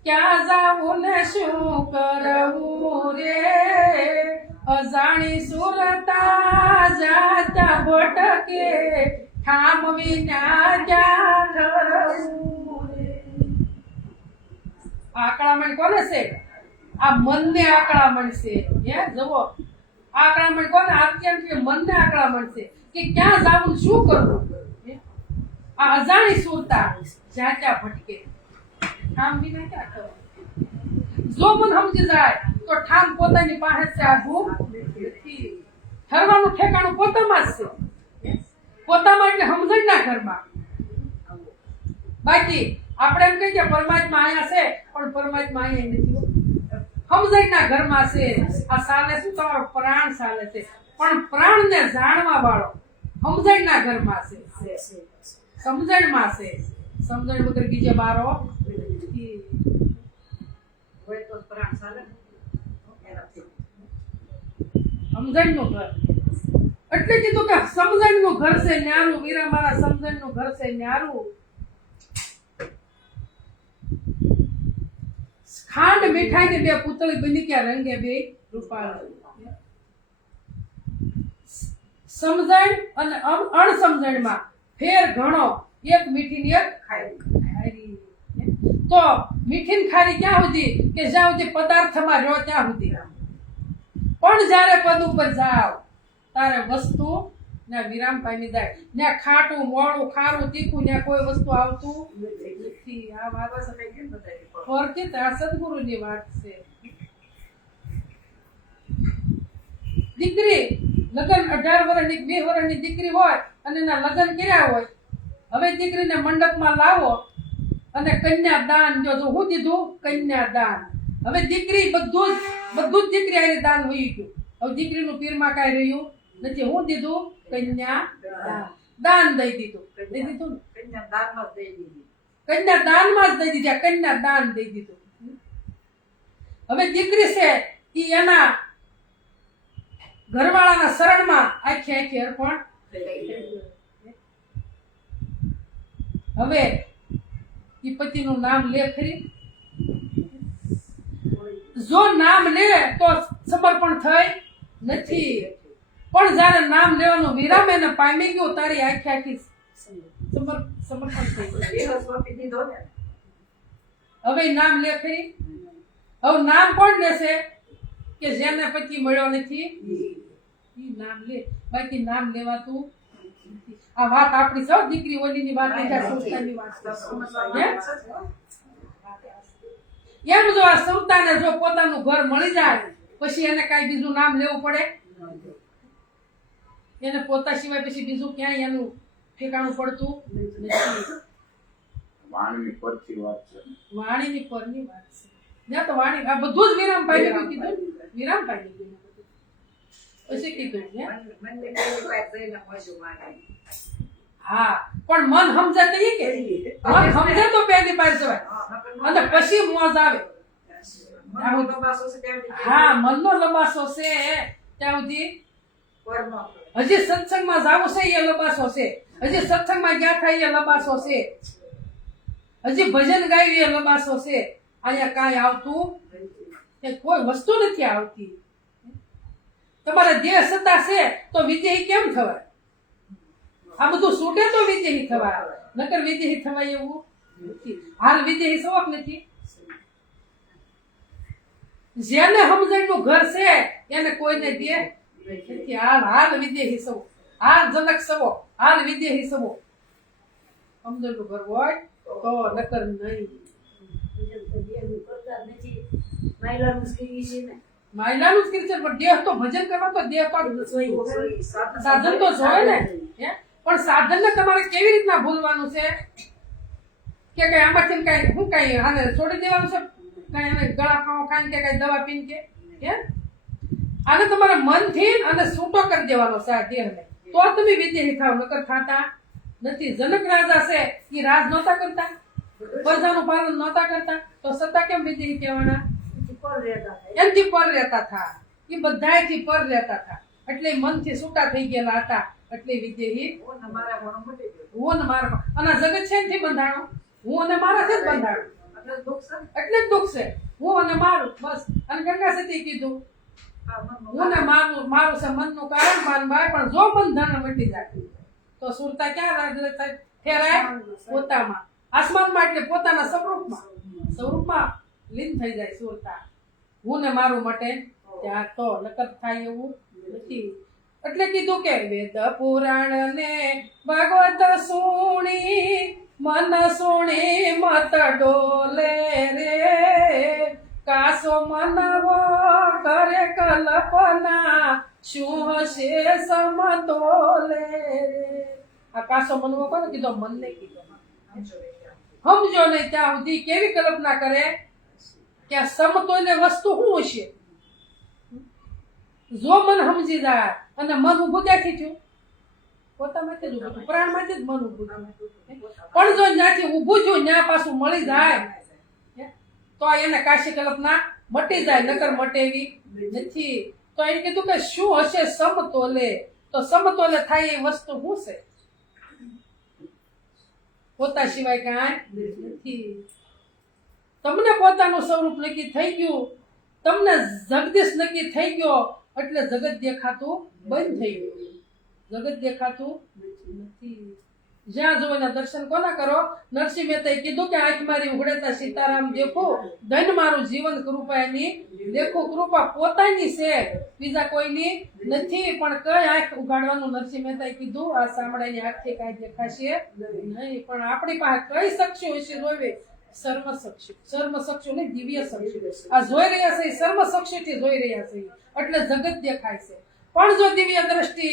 ક્યાં જાવું ને શું કરવું રે, અજાણી સુરતા જાતા ભટકે ઠામ વિના ક્યાં ઠરવું રે. આ આકડામણ કોને છે? આ મનને આકડામણ છે. હે જુઓ, આકડામણ કોને? આત્યંત કે મનને આકડામણ છે કે ક્યાં જાવું, શું કરવું. હે? આ અજાણી સુરતા જ્યાં ત્યાં ભટકે. ઠામ વિના ક્યાં ઠરવું. જો મન સમજી જાય તો ઠામ પોતાની પાસે છે, આઘું નથી. ઠરવાનું ઠેકાણું પોતામાં જ છે. પોતામાં એટલે સમજણના ઘરમાં. બાકી આપણે એમ કહીએ કે પરમાત્મા અહીંયા છે, પણ પરમાત્મા અહીંયા નથી. સમજણના ઘરમાં છે. આ સાલે શું તમારો પ્રાણ સાલે છે, પણ પ્રાણને જાણવા વાળો સમજણના ઘરમાં છે. સમજણમાં છે. સમજણ વગર બીજે બારો નથી. હોય તો પ્રાણ ચાલે ને. એનાથી સમજણનું ઘર એટલે કીધું કે સમજણનું ઘર છે ન્યારું. વીરા મારા સમજણનું ઘર છે ન્યારું. ખાંડ મીઠાઈ ની બે પૂતળી બની ગયા રંગે બે રૂપાળી. સમજણ અને અણસમજણમાં ફેર ઘણો. એક મીઠી ની એક ખારી. તો મીઠી ને ખારી ક્યાં સુધી? કે જ્યાં સુધી પદાર્થમાં રહ્યો ત્યાં સુધી. પણ જ્યારે પદ ઉપર જાવ તારે વસ્તુ ને વિરામ પામી જાય. ને ખાટું મોડું ખારું તીખું ને કોઈ વસ્તુ આવતું નથી. આ વાત સમય કેમ બતાવી? ફરતી આ સદગુરુની વાત છે. દીકરી લગ્ન 18 વર્ષની 20 વર્ષની દીકરી હોય અને એના લગ્ન કર્યા હોય, હવે દીકરીને મંડપમાં લાવો અને કન્યા દાન જો હું દીધું કન્યા દાન. હવે દીકરી બધું જ દીકરી આને દાન હોઈ ગયું. હવે દીકરીનું પીરમાં કાંઈ રહ્યું નથી. હું દીધું કન્યા દાન દઈ દીધું. દઈ દીધું ને? કન્યા દાનમાં જ દઈ દીધી. કન્યા દાનમાં જ દઈ દીધા. કન્યા દાન દઈ દીધું. હવે દીકરી છે એ એના ઘરવાળાના શરણમાં આખી આખી અર્પણ. હવે એ પતિનું નામ લે ખરી? જો નામ લે તો સમર્પણ થઈ નથી. પણ જયારે નામ લેવાનું વિરામ એને પામી ગયું તારી આખી આખી સમર્પણ થઈ ગયું. દેહ સોંપી દીધો ને. હવે નામ લે ખરી? હવે નામ કોણ લેશે? કે જેને પતિ મળ્યો નથી ઈ નામ લે. બાકી નામ લેવાતું નથી. આ વાત આપણી સૌ દીકરી ઓલીની વાત નહીં, આ સંસ્થાની વાત છે. એમ જો આ સંતાને જો પોતાનું ઘર મળી જાય પછી એને કાંઈ બીજું નામ લેવું પડે? એને પોતા સિવાય પછી બીજું ક્યાંય એનું ઠેકાણું પડતું નથી. વાણીની પરથી વાત છે. વાણીની પરની વાત છે. જ્યાં તો વાણી આ બધું જ વિરામ પાડી ગયું. કીધું વિરામ પાડી ગયું. પછી કીધું હે? મનને કઈ વાત જઈને મોજું મારે. હા, પણ મન સમજે તો ઈ કે મન સમજે તો પેલી પાર જવાય અને પછી મોજ આવે. મનનો લંબાસો છે ત્યાં સુધી હા, મનનો લંબાસો છે ત્યાં સુધી. પરનો. હજી સત્સંગમાં જાવું છે એ લબાસો છે. હજી સત્સંગમાં ગયા થાય એ લબાસો છે. હજી ભજન ગાયું એ લબાસો છે. અહીંયા કાંઈ આવતું કે કોઈ વસ્તુ નથી આવતી. તમારે દેહ સત્તા છે તો વિદેહી કેમ થવાય? આ બધું છૂટે તો વિદેહી થવાય, નકર વિદેહી થવાય એવું નથી. હાલ વિદેહી સવક નથી. જેને સમજણનું ઘર છે એને કોઈને દે નથી. હાલ વિદેહી સવો, હાલ જનક સવો, હાલ વિદેહી સવો. સમજણનું ઘર હોય તો નકર નહીં. માયલાનું જ કીર્તન, પણ દેહ તો ભજન કરવા તો દેહ તો સાધન તો જોવે ને. હે? પણ સાધનને તમારે કેવી રીતના ભૂલવાનું છે? કે કઈ આમાંથી કઈ હું કઈ આને છોડી દેવાનું છે? કઈ આને ગળા ખાવા ખાઈને કે કઈ દવા પીને કે હે? આને તમારે મનથી અને છૂટો કરી દેવાનો છે આ દેહને. તો તમે વિદેહી થાવ, નકર થાતા નથી. જનક રાજા છે એ રાજ નહોતા કરતા, પ્રજાનું પાલન નહોતા કરતા, તો સત્તા કેમ વિદેહી કહેવાના? એમથી પર રહેતા હતા. એ બધાયથી પર રહેતા હતા. એટલે મનથી છૂટા થઈ ગયેલા હતા. એટલે વિદેહી હું ને મારા મનો મટી ગયો. હું અને મારા. અને આ જગત છે નથી બંધાણું. હું અને મારા છે જ બંધાણું. એટલે દુઃખ છે ને. એટલે જ દુઃખ છે. હું અને મારું બસ. અને ગંગા સતી કીધું આ મનનું હું ને મારું છે મનનું કારણ માનવાય. પણ જો બંધારણ મટી જાય તો તો સુરતા ક્યાં ઠેરાય? પોતામાં. આસમાનમાં એટલે પોતાના સ્વરૂપમાં લીન થઈ જાય સુરતા. હું ને મારું મટે ત્યાં તો નકર થાય એવું નથી. એટલે કીધું કે વેદ પુરાણ ને ભાગવત સુણી મન સુણી મત ડોલે રે કાસો મનવો કરે કલ્પના શું હશે સમતોલે રે. આ કાસો મનવો કોને કીધો? મનને કીધો. સમજો નહીં ત્યાં સુધી કેવી કલ્પના કરે કે આ સમતોલે વસ્તુ શું હશે. જો મન સમજી જાય અને મન ઉભું ક્યાંથી થયું? પોતામાંથી જ ઉભું થયું, પ્રાણમાંથી જ મન ઉભું થયું. પણ જો જ્યાંથી ઉભું થયું ત્યાં પાછું મળી જાય તો એને કાશી કલ્પના મટી જાય, નકર મટે એવી નથી. તો એને કીધું કે શું હશે સમતોલે? તો સમતોલે થાય એ વસ્તુ શું છે? પોતા સિવાય કાંઈ નથી. તમને પોતાનું સ્વરૂપ નક્કી થઈ ગયું, તમને જગદીશ નક્કી થઈ ગયો એટલે જગત દેખાતું બંધ થઈ ગયું. જગત દેખાતું નથી. જ્યાં જોવાના દર્શન કોના કરો? નરસિંહ મહેતાએ કીધું કે આંખ મારી ઉઘડેતા સીતારામ દેખો, ધન મારું જીવન કૃપાની દેખો. કૃપા પોતાની છે, બીજા કોઈની નથી. પણ કઈ આંખ ઉઘાડવાનું નરસિંહ મહેતાએ કીધું? આ સાંભળાની આંખથી કાંઈ દેખાશે નહીં. પણ આપણી પાસે કઈ શક્તિ હશે જોવે? સર્વશક્તિ ને દિવ્ય શક્તિ. આ જોઈ રહ્યા છે સર્વશક્તિથી જોઈ રહ્યા છે એટલે જગત દેખાય છે. પણ જો દિવ્ય દ્રષ્ટિ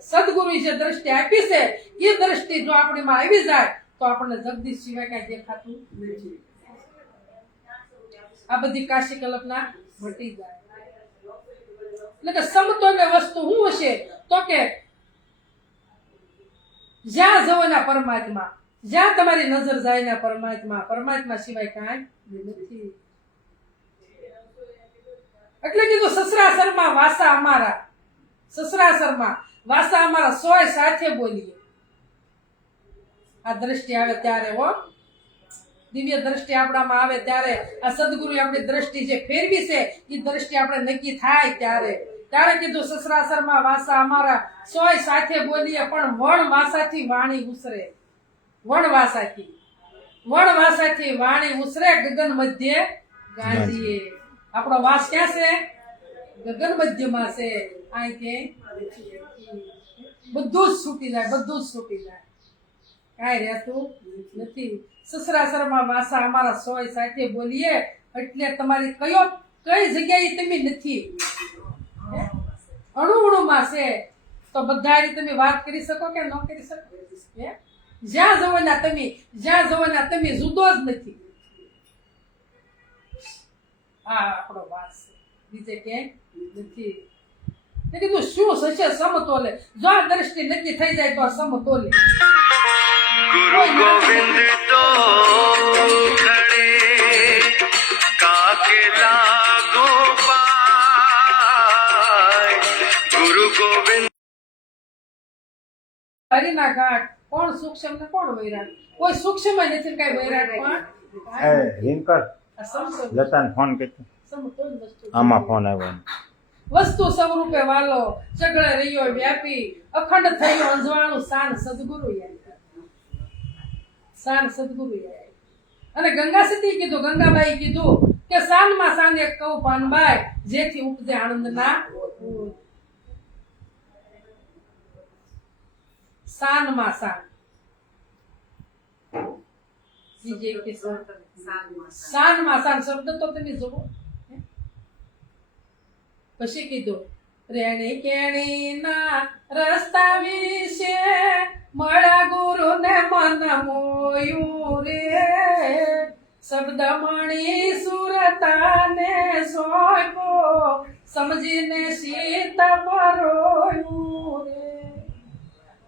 સદગુરુ જે દ્રષ્ટિ આપી છે એ દ્રષ્ટિ જો આપણીમાં આવી જાય તો આપણને જગદીશ સિવાય કઈ દેખાતું નથી. આ બધી કાશી કલ્પના મટી જાય. એટલે કે સમતોલે વસ્તુ શું હશે? તો કે જ્યાં જવાના પરમાત્મા, જ્યાં તમારી નજર જાય ના પરમાત્મા, પરમાત્મા સિવાય કાંઈ નથી. એટલે કીધું સસરાસરમાં વાસા અમારા, સસરાસરમાં વાસા અમારા સોય સાથે બોલીએ. આ દ્રષ્ટિ આવે ત્યારે હો, દિવ્ય દ્રષ્ટિ આપણામાં આવે ત્યારે, આ સદગુરુ આપણી દ્રષ્ટિ જે ફેરવી છે એ દ્રષ્ટિ આપણે નક્કી થાય ત્યારે કીધું સસરાસરમાં વાસા અમારા સોય સાથે બોલીએ. પણ વણ વાસાથી વાણી ઉસરે, વણવાસાથી વાણી ઉસરે ગગન મધ્ય ગાંધીએ. આપણો વાસ ક્યાં છે? ગગન મધ્યમાં છે. આ કે બધું જ છૂટી જાય, બધું જ છૂટી જાય, કાંઈ રહેતું નથી. સસરાસરમાં વાસા અમારા સોય સાથે બોલીએ એટલે તમારી કઈ જગ્યાએ તમે નથી, અણુમાં છે. તો બધા તમે વાત કરી શકો કે ન કરી શકો? જ્યાં જવાના તમે જુદો જ નથી. આ આપણો વાસ છે, બીજે ક્યાંય નથી. કીધું શું થશે સમતોલે? જો આ દ્રષ્ટિ નક્કી થઈ જાય તો સમતોલે. गुरु गोविंद तो खड़े काके लागो पाए गुरु गोविंद હરિના ઘાટ કોણ સૂક્ષ્મ ને કોણ વૈરાટ? કોઈ સૂક્ષ્મ નથી, કઈ વૈરાટ પણ રિંકર આ સમતોલ લતાને ફોન કર્યો, સમતોલ વસ્તુ. આમાં ફોન આવ્યો. વસ્તુ સ્વરૂપે વાલો ચગળે રહ્યો વ્યાપી, અખંડ થયો અંજવાળું શાન સદગુરુ અને ગંગા સતી કીધું, ગંગાબાઈ કીધું કે શાનમાં શાન એક કહું પાનબાઈ, જેથી ઉપજે આનંદના શાનમાં શાન. બીજે કે શાનમાં શાન શબ્દ તો તમે જુઓ. પછી કીધું રેણી કેણી ના રસ્તા વિશે મળ્યા ગુરુ ને મન મોયું રે, શબ્દ મણી સુરતા ને સોયકો સમજીને સીત મરોયું રે.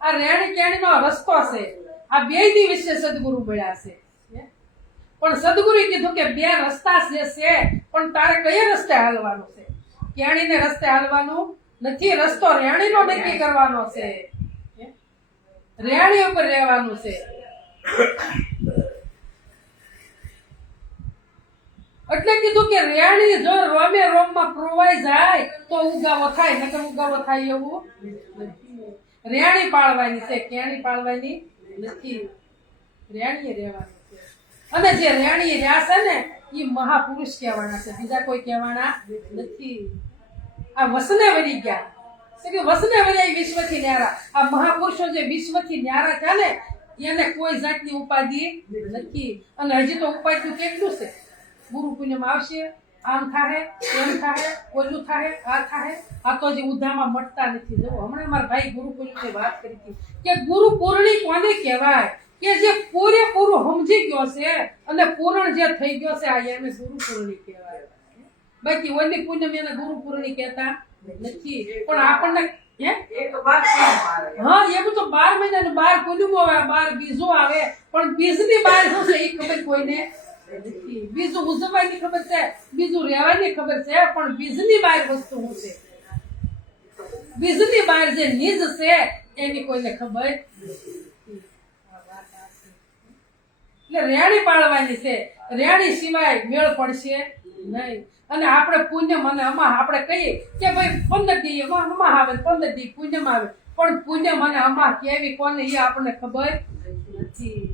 આ રેણી કેણી નો રસ્તો છે. આ બે વિશે સદગુરુ મળ્યા છે. પણ સદગુરુએ કીધું કે બે રસ્તા છે, પણ તારે કયા રસ્તે હાલવાનું છે? કેણીને રસ્તે હાલવાનું નથી, રસ્તો રેણીનો નક્કી કરવાનો છે, રેણી ઉપર રહેવાનું છે. એટલે કીધું કે રેણી જો રોમે રોમમાં પ્રોવાઈ જાય તો ઉગાવો થાય, નકર ઉગાવો થાય એવું નથી. રેણી પાળવાની છે, કેણી પાળવાની નથી. રેણીએ રહેવાનું છે. અને જે રેણી રહ્યા છે ને એ મહાપુરુષ કહેવાના છે, બીજા કોઈ કહેવાના નથી. આ વસને વળી ગયા એટલે કે વસને વળ્યા વિશ્વથી ન્યારા. આ મહાપુરુષો જે વિશ્વથી ન્યારા છે ને એને કોઈ જાતની ઉપાધિ નથી. અને હજી તો ઉપાધિ કેટલું છે. ગુરુ પૂનમ આવશે, આમ થાહે, એમ થાહે, ઓલું થાહે, આ થાહે. આ તો જે ઉધામાં મળતા નથી. જો હમણાં મારા ભાઈ ગુરુ પૂનમની વાત કરી હતી કે ગુરુ પૂર્ણી કોને કહેવાય કે જે પૂરેપૂરું સમજી ગયો છે અને પૂરણ જે થઈ ગયો છે આ એને ગુરુ પૂર્ણી કહેવાય. બાકી ઓલી પૂનમ એને ગુરુ પૂર્ણી કહેતા નથી. પણ આપણને હે એ તો બાદ આવે. હા એવું તો 12 મહિનાનું 12 પૂનમ આવે, 12 બીજો આવે, પણ બીજની 12 શું છે એ ખબર કોઈને નથી. બીજું ઉજવવાની ખબર છે, બીજું રહેવાની ખબર છે, પણ બીજની 12 વસ્તુ શું છે, બીજની 12 જે નિજ છે એની કોઈને ખબર નથી. એટલે રેણી પાળવાની છે. રેણી સિવાય મેળ પડશે નહીં. અને આપણે પુણ્યમ અને અમા આપણે કહીએ કે ભાઈ 15 દી અમા આવે, 15 દી પુણ્યમ આવે, પણ પુણ્યમ અને અમા કેવી કોને એ આપણને ખબર નથી.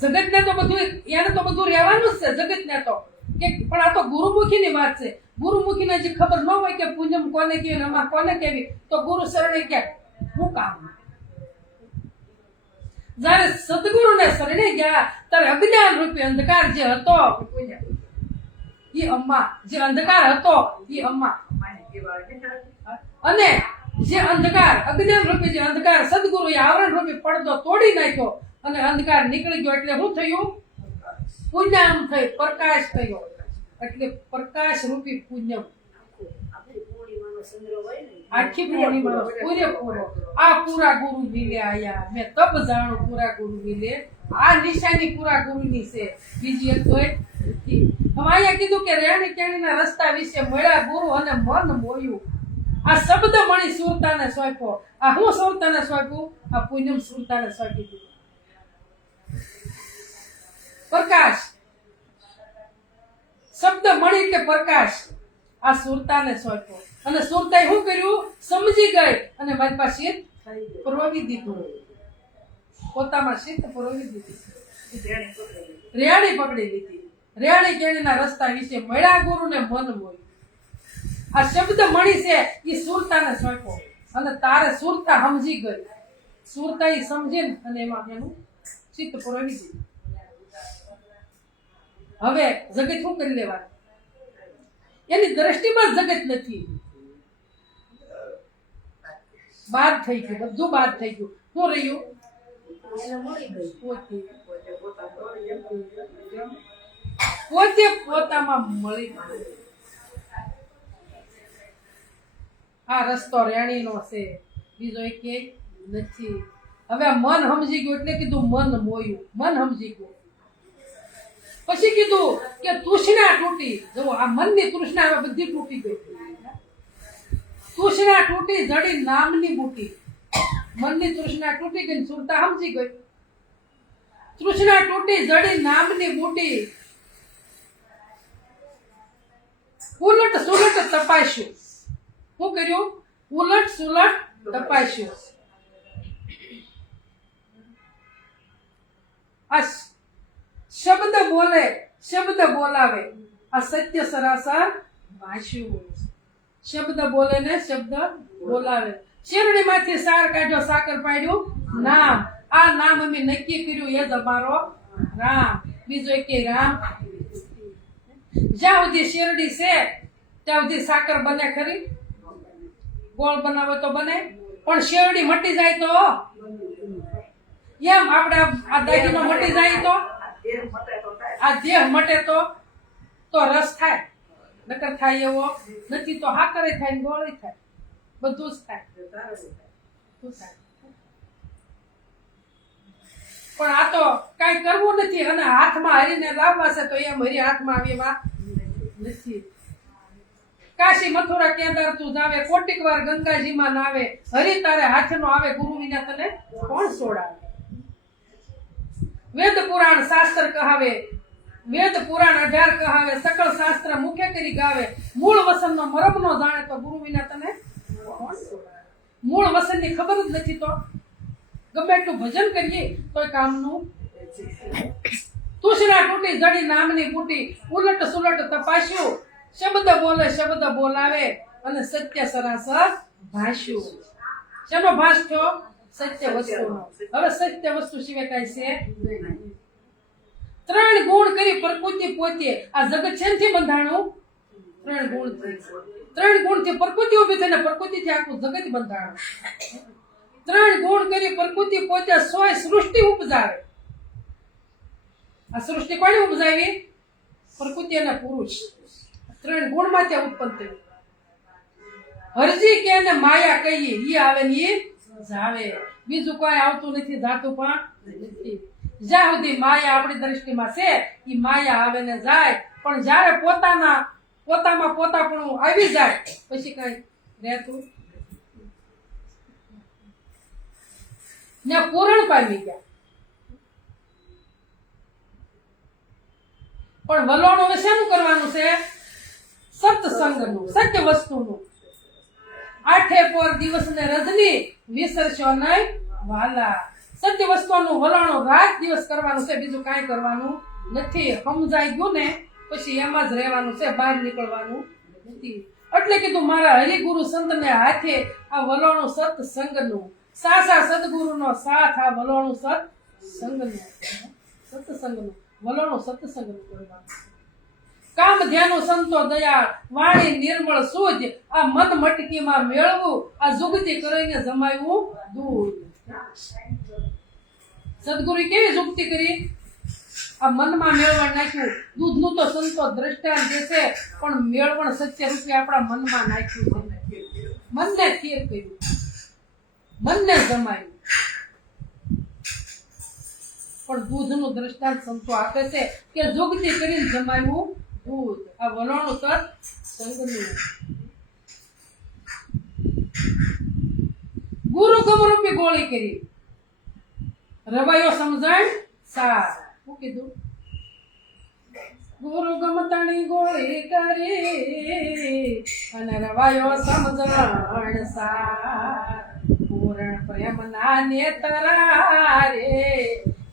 જગતને તો બધું એને તો બધું રહેવાનું જ છે જગતને તો કે, પણ આ તો ગુરુમુખીની વાત છે. ગુરુમુખીને જે ખબર ન હોય કે પુણ્યમ કોને કેવી અને અમા કોને કેવી, તો ગુરુ શરણે કે શું કામ. જયારે સદગુરુને શરણે ગયા ત્યારે અજ્ઞાન રૂપી અંધકાર જે હતો એ અમ્મા, જે અંધકાર હતો એ અમ્મા, અને જે અંધકાર અજ્ઞાન રૂપી જે અંધકાર સદગુરુ એ આવરણ રૂપી પડદો તોડી નાખ્યો અને અંધકાર નીકળી ગયો. એટલે શું થયું? પુણ્યમ થઈ, પ્રકાશ થયો. એટલે પ્રકાશ રૂપી પુણ્યમ. આખી પૂર્ણિમાનો પૂરેપૂરો આ પૂરા ગુરુ મિલે આયા. મેં તબ જાણું પૂરા ગુરુ મિલે. આ નિશાની પૂરા ગુરુની છે, બીજી એક કોઈ નથી. હવે અહીંયા કીધું કે રેણી કેણીના રસ્તા વિશે મળ્યા ગુરુ અને મન મોયું. આ શબ્દ મણી સુરતાને સોંપ્યો. આ હું સુરતાને સોંપ્યું? આ પૂનમ સુરતાને સોંપી દીધું. પ્રકાશ શબ્દ મણી કે પ્રકાશ આ સુરતાને સોંપ્યો. અને સુરતાએ શું કર્યું? સમજી ગઈ અને મારી પાસે શીત પરોવી દીધું. પોતામાં શીત પરોવી દીધું. રેણી પકડી લીધી. રેણી કેણીના રસ્તા વિશે મળ્યા ગુરુને મન મોયું. આ શબ્દ મણી છે એ સુરતાને સોંપ્યો અને તારે સુરતા સમજી ગઈ. સુરતા એ સમજે ને અને એમાં એનું ચિત્ત પરોવી દીધું. હવે જગત શું કરી લેવાનું? એની દ્રષ્ટિમાં જગત નથી. બાદ થઈ ગયું, બધું બાદ થઈ ગયું. શું રહ્યું? પોતે પોતામાં મળી. આ રસ્તો રેણીનો છે, બીજો એક નથી. હવે મન સમજી ગયું એટલે કીધું મન મોયું. મન સમજી ગયું પછી કીધું કે તૃષ્ણા તૂટી. જો આ મનની તૃષ્ણા હવે બધી તૂટી ગઈ. તૃષ્ણા તૂટી જડી નામની બુટી. મનની તૃષ્ણા તૂટી ગઈ, સુરતા સમજી ગઈ. તૃષ્ણા તૂટી જડી નામની બુટી. ઉલટ સુલટ તપાસ્યું. શું કર્યું? ઉલટ સુલટ તપાસ્યું. આ શબ્દ બોલે, શબ્દ બોલાવે. આ સત્ય સરાસર ભાષ્યું. શબ્દ બોલે ને શબ્દ બોલાવે. શેરડીમાંથી સાર કાઢ્યો, સાકર પાડ્યું નામ. આ નામ અમે નક્કી કર્યું એ જ અમારો રામ. બીજો એક રામ. જ્યાં સુધી શેરડી છે ત્યાં સુધી સાકર બને ખરી? ગોળ બનાવો તો બને, પણ શેરડી મટી જાય તો એમ આપણે આ દાગીનો મટી જાય તો આ દેહ મટે તો રસ થાય. નકર થાય એવો નથી. તો હાકરે થાય ને ગોળી થાય, બધું જ થાય. પણ આ તો કઈ કરવું નથી અને હાથમાં હરીને લાવવા છે તો એમ હરી હાથમાં આવે એવા નથી. કાશી મથુરા કેદાર તું જાવે, કોટિક વાર ગંગાજીમાં નાવે. હરી તારે હાથનો આવે, ગુરુ વિના તને કોણ છોડાવે? વેદ પુરાણ શાસ્ત્ર કહાવે, વેદ પુરાણ 18 કહાવે. સકળ શાસ્ત્ર મુખે કરી ગાવે. મૂળ વસનનો મરમ નો જાણે તો ગુરુ વિના તને કોણ છોડાવે? મૂળ વસનની ખબર જ નથી તો ગમે એટલું ભજન કરીએ તોય કામનું. તુષરા તૂટી જડી નામની બુટી ઉલટ સુલટ તપાસ્યું શબ્દ બોલે શબ્દ બોલાવે અને સત્ય સરાસર ભાષ્યું. શેનો ભાષ થયો? સત્ય વસ્તુનો. હવે સત્ય વસ્તુ સિવાય કાંઈ છે નહીં. ત્રણ ગુણ કરી પ્રકૃતિ પોતે આ જગત છેનથી બંધાણું? ત્રણ ગુણ થી પ્રકૃતિ ઉભી થઈને પ્રકૃતિથી આખું જગત બંધાણું. ત્રણ ગુણ કરી પ્રકૃતિ પોતે સોય સૃષ્ટિ ઉપજાવે. આ સૃષ્ટિ કોણે ઉપજાવી? પ્રકૃતિ અને પુરુષ. ત્રણ ગુણ માં ત્યાં ઉત્પન્ન થયું. હરજી કે ને માયા કહીએ ઈ આવે ને ઈ જાવે. બીજું કોઈ આવતું નથી, જાતું પણ નથી. જ્યાં સુધી માયા આપણી દ્રષ્ટિમાં છે ઈ માયા આવે ને જાય, પણ જ્યારે પોતામાં પોતાપણું આવી જાય પછી કઈ રહેતું ને પૂરણ પામી ગયા. પણ વલોણ હવે શેનું કરવાનું છે? સત્સંગનું, સત્ય વસ્તુનું. આઠે પોર દિવસ ને રજની વિસરશો નહીં વાલા. સત્ય વસ્તુનું વલણો રાત દિવસ કરવાનું છે, બીજું કાંઈ કરવાનું નથી. સમજાઈ ગયું ને પછી એમાં જ રહેવાનું છે, બહાર નીકળવાનું નથી. એટલે કીધું મારા હરિગુરુ સંતને હાથે આ વલણું સત્સંગનું. સાસા સદગુરુનો સાથ આ વલણું સત્સંગનું. સત્સંગનું વલણું સત્સંગનું કરવાનું. કામ ધ્યાનું સંતો દયાળ વાણી નિર્મળ સૂજ આ મન મટકીમાં મેળવું આ જુગતી કરીને જમાવ્યું દૂધ. સદગુરુ કેવી જુગતી કરી? આ મનમાં મેળવણ નાખ્યું. દૂધનું તો સંતો દ્રષ્ટાંત દેશે, પણ મેળવણ સત્ય રૂપે આપણા મનમાં નાખ્યું છે. મનને સ્થિર કર્યું, મનને જમાયું. પણ દૂધનું દ્રષ્ટાંત સંતો આપે છે કે જુગતી કરીને જમાવ્યું દૂધ. આ વલણું સત્સંગનું. ગુરુ ગમરૂપી ગોળી કરી રવાયો સમજણ સાર. શું કીધું? ગુરુ ગમતણી ગોળી કરી અને રવાયો સમજણ સાર. પૂરણ પ્રેમ ના નેતરા રે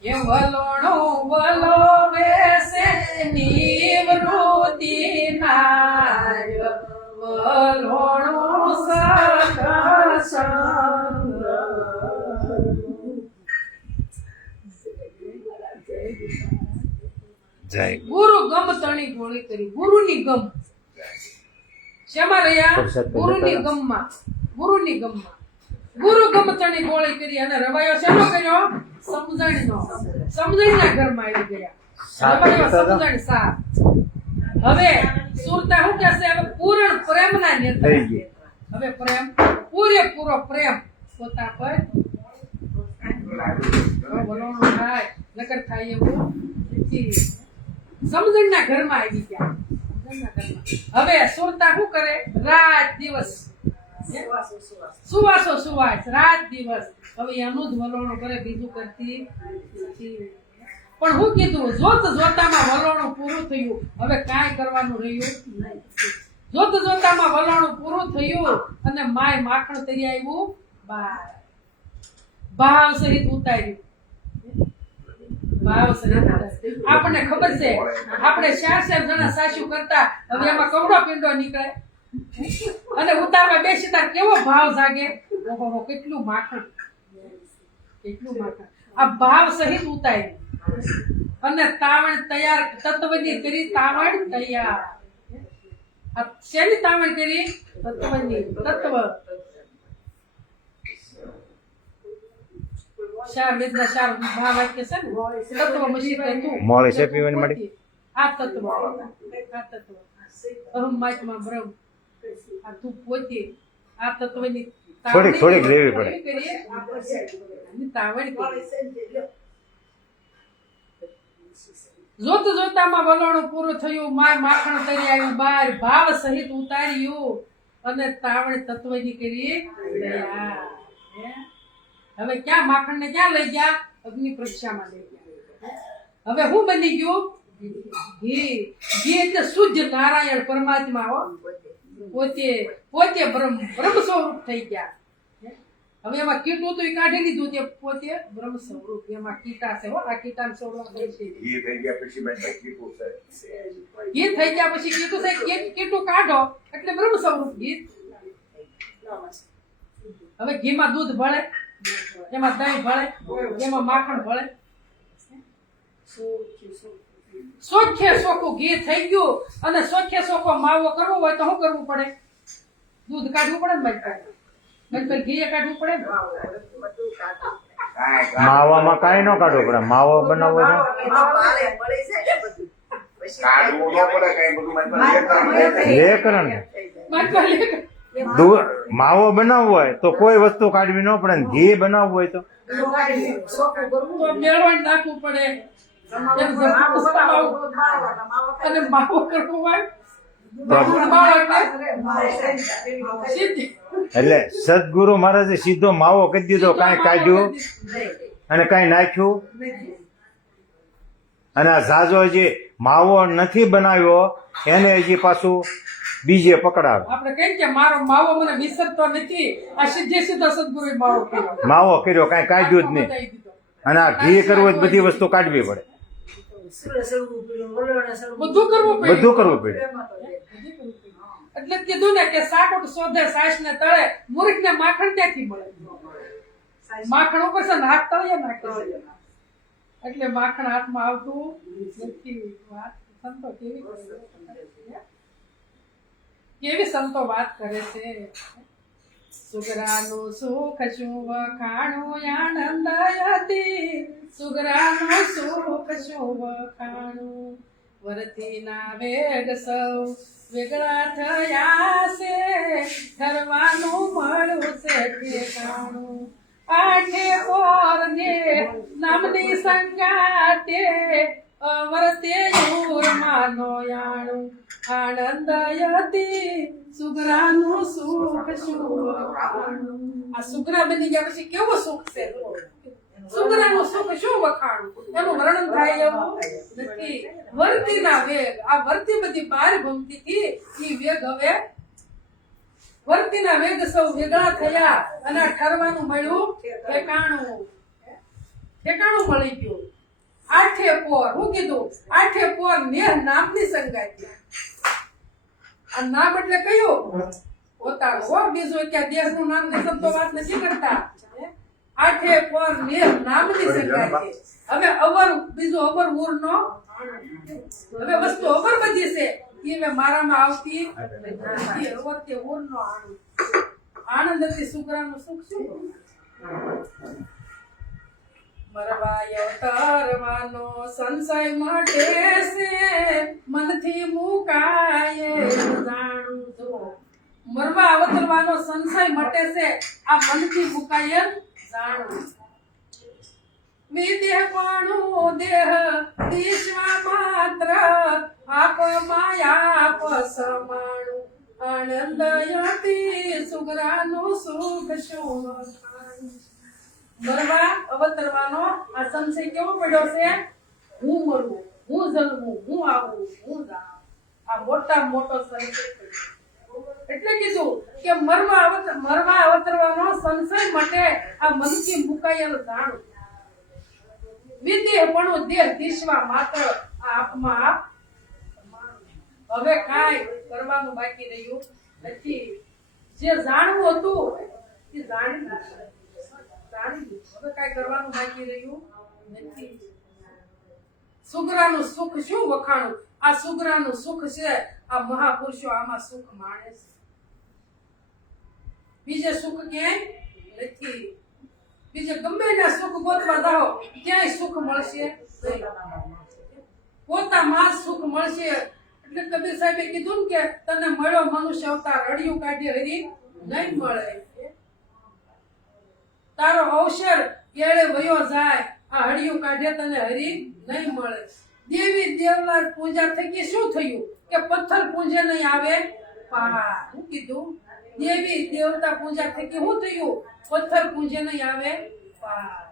એ વલોણું વલોવે છે નિવૃત્તિ નાય વલોણું સત્સંગ. જય ગુરુ ગમ તણી ગોળી કરી. ગુરુની ગમ શેમાં રહ્યા? ગુરુની ગમમાં. ગુરુની ગમમાં ગુરુ ગમ તણી ગોળી કરી અને રવાયો શેનો કર્યો? સમજણનો. સમજણના ઘરમાં આવી ગયા. રવાયો સમજણ સાર. હવે સુરતા શું કહેશે? હવે પૂર્ણ પ્રેમના નેતા. હવે પ્રેમ, પૂરેપૂરો પ્રેમ પોતા પર વલણું થાય નકર થાય એવું નથી. સમજણના ઘરમાં આવી ગયા. હવે સુરતા શું કરે? રાત દિવસ સુવાસો સુવાસ રાત દિવસ. હવે એનું જ વલણું કરે, બીજું કરતી નથી. પણ હું કીધું જોત જોતામાં વલણું પૂરું થયું. હવે કાંઈ કરવાનું રહ્યું નહીં. જોત જોતામાં વલણું પૂરું થયું અને માય માખણ તરી આવ્યું બહાર. ભાવ સહિત ઉતાર્યું. ભાવ સહિત ઉતાર્યું. આપણને ખબર છે આપણે 4 જણા સાસુ કરતા, હવે એમાં કવડો પીંડો નીકળે અને ઉતારમાં બેસીતા કેવો ભાવ જાગે. ઓહો કેટલું માખણ, કેટલું માખણ. આ ભાવ સહિત ઉતાર્યું અને તાવણ તૈયાર તત્વની કરી. તાવણ તૈયાર. આ શેની તાવણ કરી? તત્વની. તત્વ ચાર વેદના ચાર ભાવ વાક્ય છે ને. તત્વ મશીન મોળે છે પીવાની મળી. આ તત્વ, આ તત્વ અહમ માત્મા બ્રહ્મ. આ તું પોતે આ તત્વની થોડીક લેવી પડે. તાવણ કરી. જોત જોતામાં વલણું પૂરું થયું. માય માખણ તરી આવ્યું બહાર. ભાવ સહિત ઉતાર્યું અને તાવણ તત્વની કરી. હવે ક્યાં માખણ ને ક્યાં લઈ ગયા? અગ્નિ પરીક્ષામાં લઈ ગયા. હવે શું બની ગયું? ઘી. ઘી એટલે શુદ્ધ નારાયણ પરમાત્મા હો. પોતે બ્રહ્મ સ્વરૂપ થઈ ગયા. હવે એમાં કીટું તો એ કાઢી લીધું તે પોતે બ્રહ્મ સ્વરૂપ એમાં કીટા છે હો આ કીટાને છોડવા દે છે એ થઈ ગયા પછી મેં કઈ કીધું છે ઘી થઈ ગયા પછી કીટું છે કીટું કાઢો એટલે બ્રહ્મ સ્વરૂપ ઘી હવે ઘીમાં દૂધ ભળે એમાં દહીં ભળે એમાં માખણ ભળે સોખે સોખું ઘી થઈ ગયું અને સોખે સોખો માવો કરવો હોય તો શું કરવું પડે દૂધ કાઢવું પડે ને ભાઈ ઘી કાઢવું પડે ને બધું કાઢો. માવામાં કાંઈ ન કાઢવો પડે માવો બનાવવો છે એમાં પાલે મળી જાય ને બધું. પછી કાઢવું ન પડે કઈ બધું મારી પાસે લેકરણ માવો બનાવવો હોય તો કોઈ વસ્તુ કાઢવી ન પડે ને ઘી બનાવવું હોય તો ચોખ્ખું કરવું. તો મેળવણ નાખવું પડે એમ પુષ્પા માવો અને માવો કરવો હોય માવો એટલે સીધી એટલે સદગુરુ મહારાજે સીધો માવો કરી દીધો કાંઈ કાઢ્યું અને કાંઈ નાખ્યું અને આ ઝાઝો જે માવો નથી બનાવ્યો એને હજી પાછું બીજે પકડાવે આપણે કહીએ કે મારો માવો મને વિસરતો નથી આ સીધે સીધો સદગુરુએ માવો કર્યો માવો કર્યો કાંઈ કાઢ્યું જ નહીં બતાવી દીધો. અને આ ઘી કરવું હોય તો બધી વસ્તુ કાઢવી પડે બધું કરવું પડે બધું કરવું પડે એટલે કીધું ને કે સાકોટ શોધે સાસ ને તળે મૂર્ખ ને માખણ ક્યાંથી મળે માખણ ઉપર છે ને હાથ તળિયે નાખે છે. એટલે માખણ હાથમાં આવતું નથી વાત સંતો કેવી કરે છે? કેવી સંતો વાત કરે છે સુગરાનું સુખ શું વખાણું આનંદ હતી સુગરાનું સુખ શું વખાણું વરતીના વેગ સૌ વેગળા થયા છે ઠરવાનું મળ્યું છે ઠેકાણું આઠે પોર ને નામની સંગાતે અવરતે માનો યાણું આનંદ હતી સુગરાનું સુખ શું વખાણું. આ સુગરા બની ગયા પછી કેવું સુખ છે સુગરાનું સુખ શું વખાણું એનું વર્ણન થાય એવું નથી. વર્તીના વેગ આ વર્તી બધી બાર ભમતી હતી ઈ વેગ હવે વર્તીના વેગ સૌ વેગળા થયા અને આ ઠરવાનું મળ્યું ઠેકાણું મળી ગયું. આઠે પોર હું કીધું આઠે પોર નેહ નામની સંગાતી. આ નામ એટલે કયું પોતાનું હો બીજું કે દેશનું નામ ને શબ્દો વાત નથી કરતા. આઠે પોર નેહ નામની સંગાતી. હવે અવર બીજું અવર મૂળ નો હવે વસ્તુ અવર બધી છે એ મેં મારામાં આવતી નથી. અવર કે મૂળ નો આનંદ થી સુગરાનું સુખ શું મરવાયો તરવાનો સંશય માટે છે મનથી મુકાય જાણું જો મરવા અવતરવાનો સંશય મટે છે આ મનથી મુકાય જાણું. વિદેહપણું દેહ વિશ્વા માત્ર આપ માયા પસમાણું આનંદ યતી સુગરાનું સુખ શું મરવા અવતરવાનો આ સંશય કેવો પડ્યો છે હું મરવું હું જન્મું હું આવું હું જાઉં આ મોટા મોટો સંશય એટલે કીધું કે મરવા અવતરવાનો સંશય માટે આ મનથી મુકાયેલ જાણું. વિદેહપણું દેહ દિશવા માત્ર આ આપમાં આપ હવે કાંઈ કરવાનું બાકી રહ્યું નથી. જે જાણવું હતું એ જાણી લીધું. હવે કાંઈ કરવાનું બાકી રહ્યું નથી. સુગરાનું સુખ શું વખાણું. આ સુગરાનું સુખ છે આ મહાપુરુષો આમાં સુખ માણે છે. બીજે સુખ ક્યાંય નથી. બીજે ગમે ના સુખ ગોતવા જાઓ ક્યાંય સુખ મળશે નહીં. પોતામાં સુખ મળશે. એટલે કબીર સાહેબે કીધું ને કે તને મળ્યો મનુષ્ય અવતાર રડિયું કાઢી હરી નહીં મળે. તારો અવસર કેળે વયો જાય આ હળિયું કાઢે તને હરી નહીં મળે. દેવી દેવલા પૂજા થકી શું થયું કે પથ્થર પૂજે નહીં આવે પાર. હું કીધું દેવી દેવતા પૂજા થકી શું થયું પથ્થર પૂજે નહીં આવે પાર.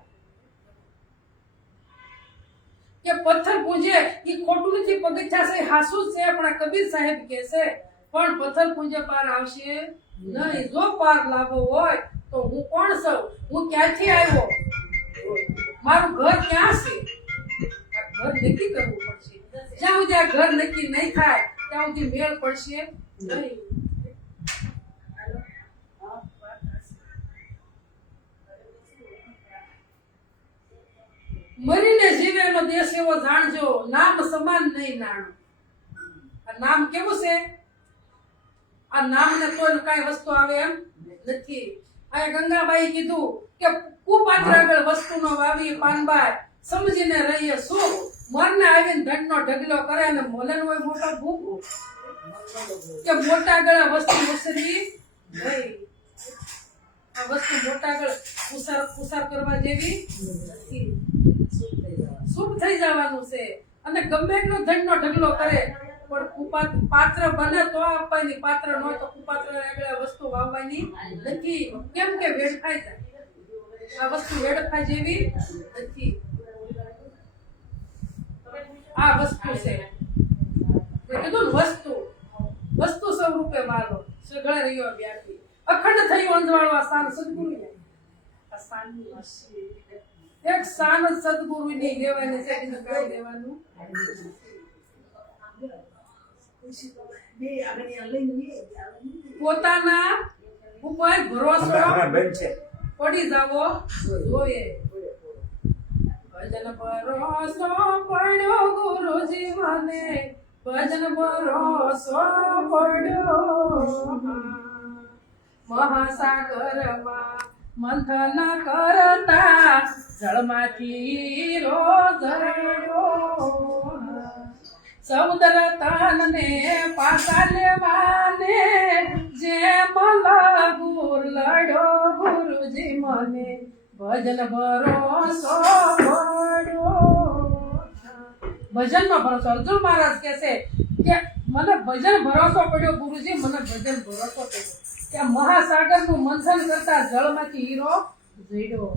કે પથ્થર પૂજે એ ખોટું નથી પગથિયા છે હાસુ છે પણ આ કબીર સાહેબ કે છે પણ પથ્થર પૂજે પાર આવશે નહીં. જો પાર લાવવો હોય તો હું કોણ છું, હું ક્યાંથી આવ્યો, મારું ઘર ક્યાં છે, આ ઘર નક્કી કરવું પડશે. જ્યાં સુધી આ ઘર નક્કી નહીં થાય ત્યાં સુધી મેળ પડશે નહીં. મરીને જીવેલો દેશ એવો જાણજો, નામ સમાન નહીં નાણું. આ નામ કેવું છે? આ નામને કોઈ કઈ વસ્તુ આવે એમ નથી. આ ગંગાબાઈ કીધું કે કુપાત્ર આગળ વસ્તુ નો વાવી પાનબાઈ, સમજીને રહીએ શું, મરને આવીને ધનનો ઢગલો કરે અને મોલન હોય મોટો ભૂખું, કે મોટા ગળા વસ્તુ ઉછરવી નહીં. આ વસ્તુ મોટા ગળ ઉસાર કરવા જેવી નથી. શુભ થઈ જવાનું છે. અને ગમે એટલો ધનનો ઢગલો કરે પણ પાત્ર બને તો આપવાની, પાત્ર ન હોય તો કુપાત્ર આગળ વસ્તુ વાવવાની નથી. કેમ કે વેડફાઈ જાય. આ વસ્તુ વેડફાઈ જેવી નથી. આ વસ્તુ છે. કીધું ને વસ્તુ સ્વરૂપે મારો સગળે રહ્યો વ્યાપી, અખંડ થયું અંજવાળો. આ સ્થાન સદગુરુ આ સ્થાનની એક સ્થાન જ સદગુરુની લેવાની છે. બીજું કઈ લેવાનું પોતાના ઉપર ભરોસો પડી જાવો જોઈએ. ભજન ભરોસો પડ્યો ગુરુજી મને, ભજન ભરોસો પડ્યો મહાસાગરમાં મંથન કરતા જળમાંથી રોજડ્યો. સૌદર તનને પાસા લેવાને જેમ લગુર લડ્યો ગુરુજી મને, ભજન ભરોસો પડ્યો. ભજનનો ભરોસો. અર્જુન મહારાજ કહે છે કે મને ભજન ભરોસો પડ્યો ગુરુજી, મને ભજન ભરોસો પડ્યો કે મહાસાગરનું મંથન કરતા જળમાંથી હીરો જડ્યો.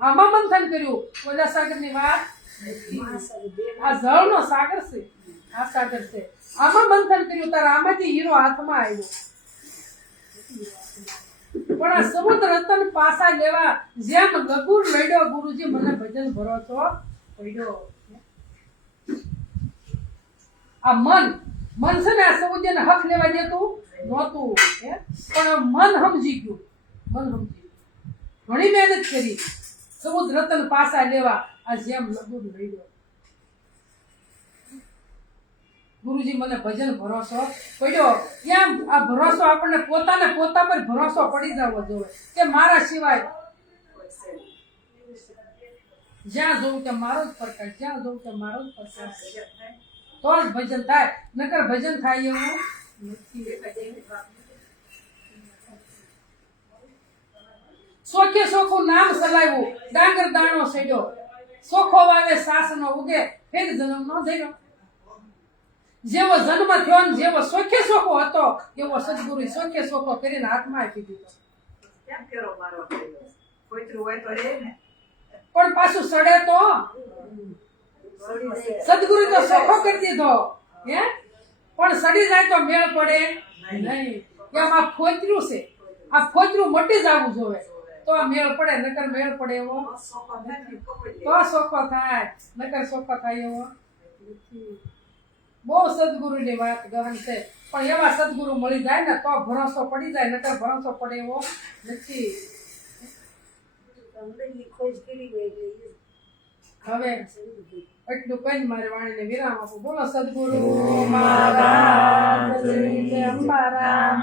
આમાં મંથન કર્યું, ઓલા સાગરની વાત. આ જળનો સાગર છે, આ સાગર છે. આમાં મંથન કર્યું તારા આમાંથી હીરો હાથમાં આવ્યો. પણ આ સમુદ્ર રતન પાસા લેવા જેમ લગુર લડ્યો ગુરુજી, મને ભજન ભરોસો પડ્યો. આ મન છે ને, આ સમુદ્રને હક લેવા દેતું નહોતું, પણ મન સમજી ગયું. ઘણી મહેનત કરી સમુદ્ર રતન પાસા લેવા, આ જેમ લગુર લડ્યો. ગુરુજી મને ભજન ભરોસો પડ્યો. કેમ? આ ભરોસો આપણને પોતા પર ભરોસો પડી જવો જોઈએ કે મારા સિવાય જ્યાં જોઉં ત્યાં મારો જ પ્રકાશ, જ્યાં જોઉં ત્યાં મારો જ પ્રકાશ, તો જ ભજન થાય. નકર ભજન થાય એવું નથી. સોખે સોખું નામ સલાવ્યું, ડાંગર દાણો સડ્યો, સોખો વાવે સાસ નો ઉગે, ફેર જન્મ નો ધર્યો. જેવો જન્મ થયો ને જેવો સોખે સોખો હતો એવો સદગુરુ સોખે સોખો કરીને હાથમાં આપી દીધો. કેમ કેરો મારો કોઈતરું હોય તો રે ને, પણ પાછું સડે તો સદગુરુ તો સોખો કરી દીધો, પણ સડી જાય તો મેળ પડે નહીં. એમ આ ફોતર્યું છે, આ ફોતરું મટી જવું જોઈએ તો આ મેળ પડે. નકર મેળ પડે એવો તો સોખો થાય, નકર સોખો થાય એવો. બહુ સદગુરુની વાત ગહન છે, પણ એવા સદગુરુ મળી જાય ને તો ભરોસો પડી જાય, નકર ભરોસો પડે એવો નથી. હવે એટલું કઈ મારી વાણીને વિરામ આપું. બોલો સદગુરુ મહારાજ જય અંબારામ.